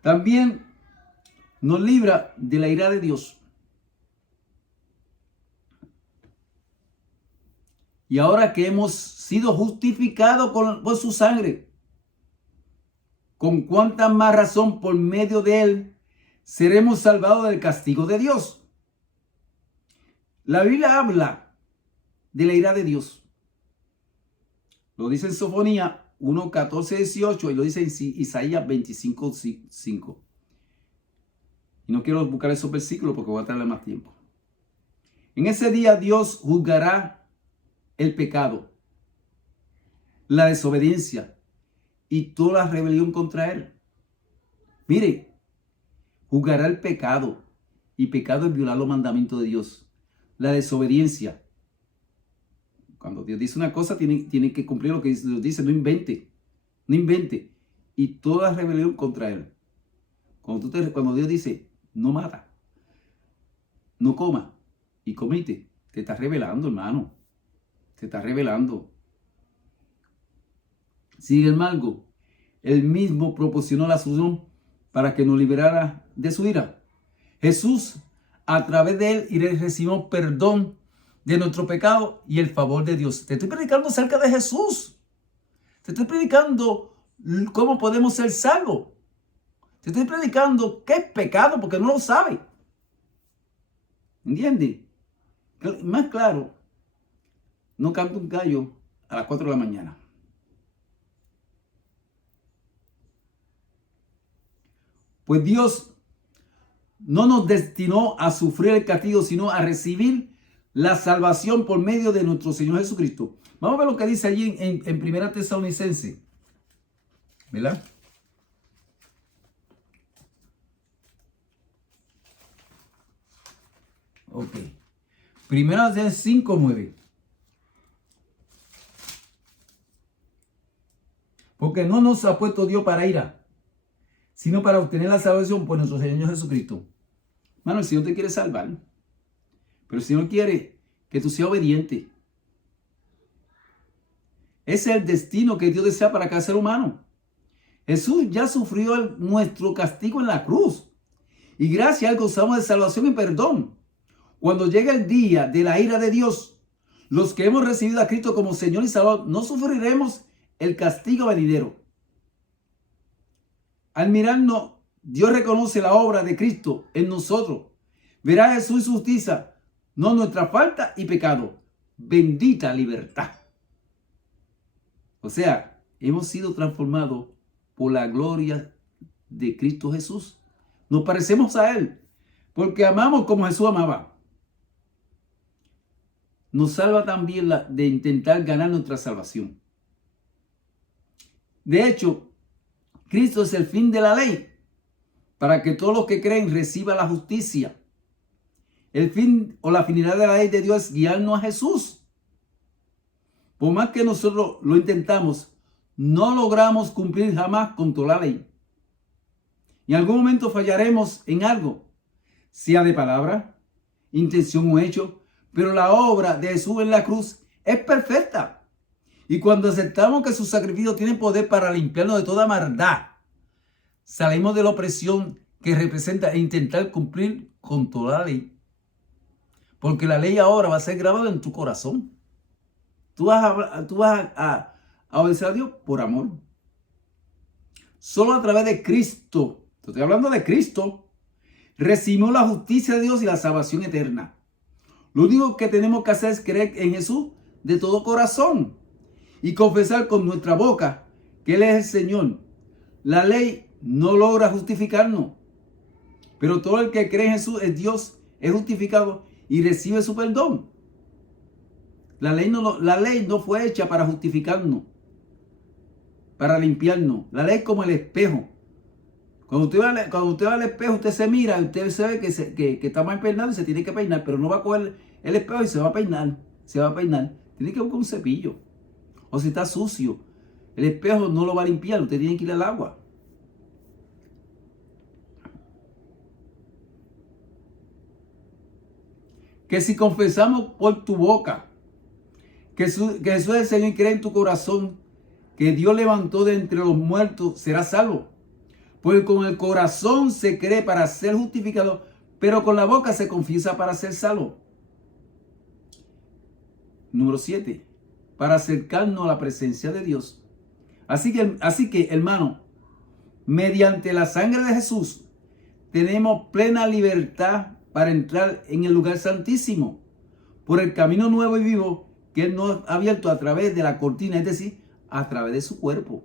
También nos libra de la ira de Dios. Y ahora que hemos sido justificados por su sangre, con cuánta más razón por medio de él seremos salvados del castigo de Dios. La Biblia habla de la ira de Dios. Lo dice en Sofonía 1, 14, 18 y lo dice en Isaías 25, 5. Y no quiero buscar esos versículos porque voy a darle más tiempo. En ese día Dios juzgará el pecado, la desobediencia y toda la rebelión contra él. Mire, juzgará el pecado, y pecado es violar los mandamientos de Dios. La desobediencia. Cuando Dios dice una cosa, tiene que cumplir lo que Dios dice. No invente. No invente. Y toda rebelión contra él. Cuando Dios dice, no mata, no coma, y comite, te estás revelando, hermano. Te estás revelando. Sin embargo, él mismo proporcionó la solución para que nos liberara de su ira. Jesús, a través de él, recibimos perdón de nuestro pecado y el favor de Dios. Te estoy predicando acerca de Jesús. Te estoy predicando cómo podemos ser salvos. Te estoy predicando qué es pecado porque no lo sabe. ¿Entiendes? Más claro, no canta un gallo a las 4 de la mañana. Pues Dios no nos destinó a sufrir el castigo, sino a recibir la salvación por medio de nuestro Señor Jesucristo. Vamos a ver lo que dice allí en Primera Tesalonicenses, ¿verdad? Ok. Primera de 5:9. Porque no nos ha puesto Dios para ira, sino para obtener la salvación por nuestro Señor Jesucristo. Hermano, el Señor te quiere salvar, pero el Señor quiere que tú seas obediente. Ese es el destino que Dios desea para cada ser humano. Jesús ya sufrió nuestro castigo en la cruz, y gracias a él gozamos de salvación y perdón. Cuando llega el día de la ira de Dios, los que hemos recibido a Cristo como Señor y Salvador, no sufriremos el castigo venidero. Al mirarnos, Dios reconoce la obra de Cristo en nosotros. Verá a Jesús y su justicia, no nuestra falta y pecado. Bendita libertad. O sea, hemos sido transformados por la gloria de Cristo Jesús. Nos parecemos a Él porque amamos como Jesús amaba. Nos salva también de intentar ganar nuestra salvación. De hecho, Cristo es el fin de la ley para que todos los que creen reciban la justicia. El fin o la finalidad de la ley de Dios es guiarnos a Jesús. Por más que nosotros lo intentamos, no logramos cumplir jamás con toda la ley. En algún momento fallaremos en algo, sea de palabra, intención o hecho, pero la obra de Jesús en la cruz es perfecta. Y cuando aceptamos que su sacrificio tiene poder para limpiarnos de toda maldad, salimos de la opresión que representa intentar cumplir con toda la ley. Porque la ley ahora va a ser grabada en tu corazón. Tú vas a obedecer a Dios por amor. Solo a través de Cristo, te estoy hablando de Cristo, recibimos la justicia de Dios y la salvación eterna. Lo único que tenemos que hacer es creer en Jesús de todo corazón y confesar con nuestra boca que Él es el Señor. La ley no logra justificarnos, pero todo el que cree en Jesús es Dios, es justificado y recibe su perdón. La ley no fue hecha para justificarnos, para limpiarnos. La ley es como el espejo. Cuando usted va al espejo, usted se mira, usted se ve que está mal peinado y se tiene que peinar, pero no va a coger el espejo y se va a peinar. Tiene que buscar un cepillo. O si está sucio, el espejo no lo va a limpiar, usted tiene que ir al agua. que si confesamos por tu boca que Jesús es el Señor y cree en tu corazón que Dios levantó de entre los muertos, serás salvo. Porque con el corazón se cree para ser justificado, pero con la boca se confiesa para ser salvo. Número 7. Para acercarnos a la presencia de Dios. Así que, hermano, mediante la sangre de Jesús, tenemos plena libertad para entrar en el lugar santísimo, por el camino nuevo y vivo que Él nos ha abierto a través de la cortina, es decir, a través de su cuerpo.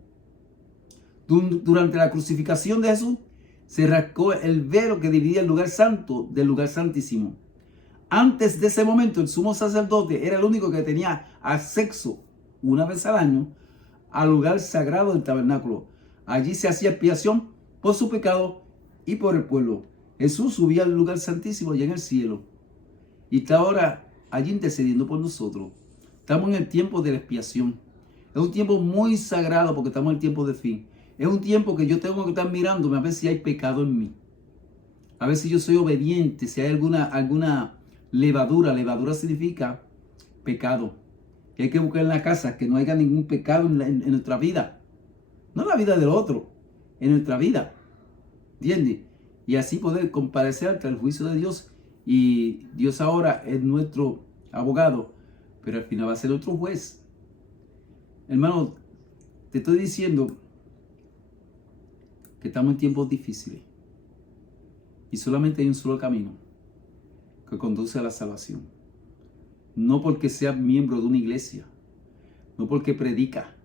Durante la crucificación de Jesús, se rasgó el velo que dividía el lugar santo del lugar santísimo. Antes de ese momento, el sumo sacerdote era el único que tenía acceso una vez al año al lugar sagrado del tabernáculo. Allí se hacía expiación por su pecado y por el pueblo. Jesús subía al lugar santísimo allá en el cielo y está ahora allí intercediendo por nosotros. Estamos en el tiempo de la expiación. Es un tiempo muy sagrado porque estamos en el tiempo de fin. Es un tiempo que yo tengo que estar mirándome a ver si hay pecado en mí. A ver si yo soy obediente, si hay alguna levadura. Levadura significa pecado. Y hay que buscar en la casa que no haya ningún pecado en nuestra vida. No en la vida del otro, en nuestra vida. ¿Entiendes? Y así poder comparecer ante el juicio de Dios. Y Dios ahora es nuestro abogado, pero al final va a ser nuestro juez. Hermano, te estoy diciendo que estamos en tiempos difíciles. Y solamente hay un solo camino que conduce a la salvación. No porque seas miembro de una iglesia, no porque predica,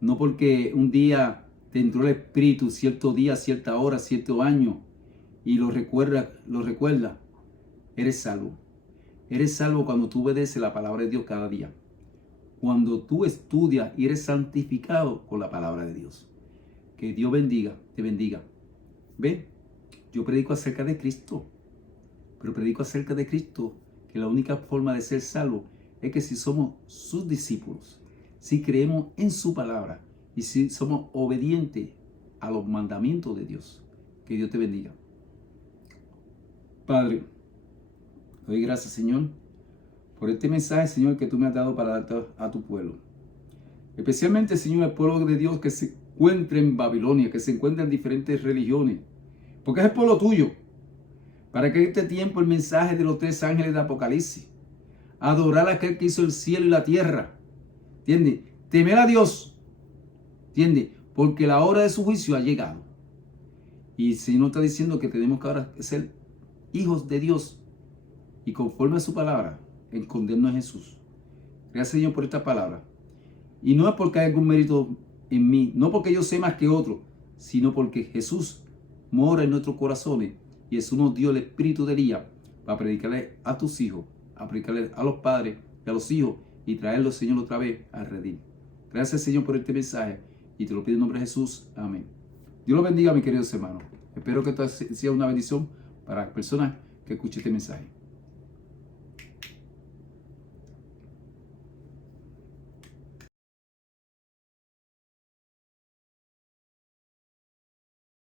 no porque un día te entró el Espíritu, cierto día, cierta hora, cierto año, y lo recuerda. Eres salvo. Eres salvo cuando tú obedeces la palabra de Dios cada día. Cuando tú estudias y eres santificado con la palabra de Dios. Que Dios te bendiga. Ve, yo predico acerca de Cristo, pero predico acerca de Cristo, que la única forma de ser salvo es que si somos sus discípulos, si creemos en su palabra y si somos obedientes a los mandamientos de Dios. Que Dios te bendiga. Padre, te doy gracias, Señor, por este mensaje, Señor, que tú me has dado para dar a tu pueblo. Especialmente, Señor, el pueblo de Dios que se encuentra en Babilonia, que se encuentra en diferentes religiones, porque es el pueblo tuyo. Para que en este tiempo el mensaje de los 3 ángeles de Apocalipsis, adorar a aquel que hizo el cielo y la tierra, ¿entiendes? Temer a Dios, ¿entiendes? Porque la hora de su juicio ha llegado. Y el Señor está diciendo que tenemos que ahora ser hijos de Dios y conforme a su palabra, escondernos en Jesús. Gracias, Señor, por esta palabra. Y no es porque hay algún mérito en mí, no porque yo sé más que otro, sino porque Jesús mora en nuestros corazones y Jesús nos dio el espíritu de Elías para predicarle a tus hijos, a predicarle a los padres y a los hijos y traerlos, Señor, otra vez al redil. Gracias, Señor, por este mensaje y te lo pido en nombre de Jesús. Amén. Dios los bendiga, mis queridos hermanos. Espero que esto sea una bendición para las personas que escuchen este mensaje.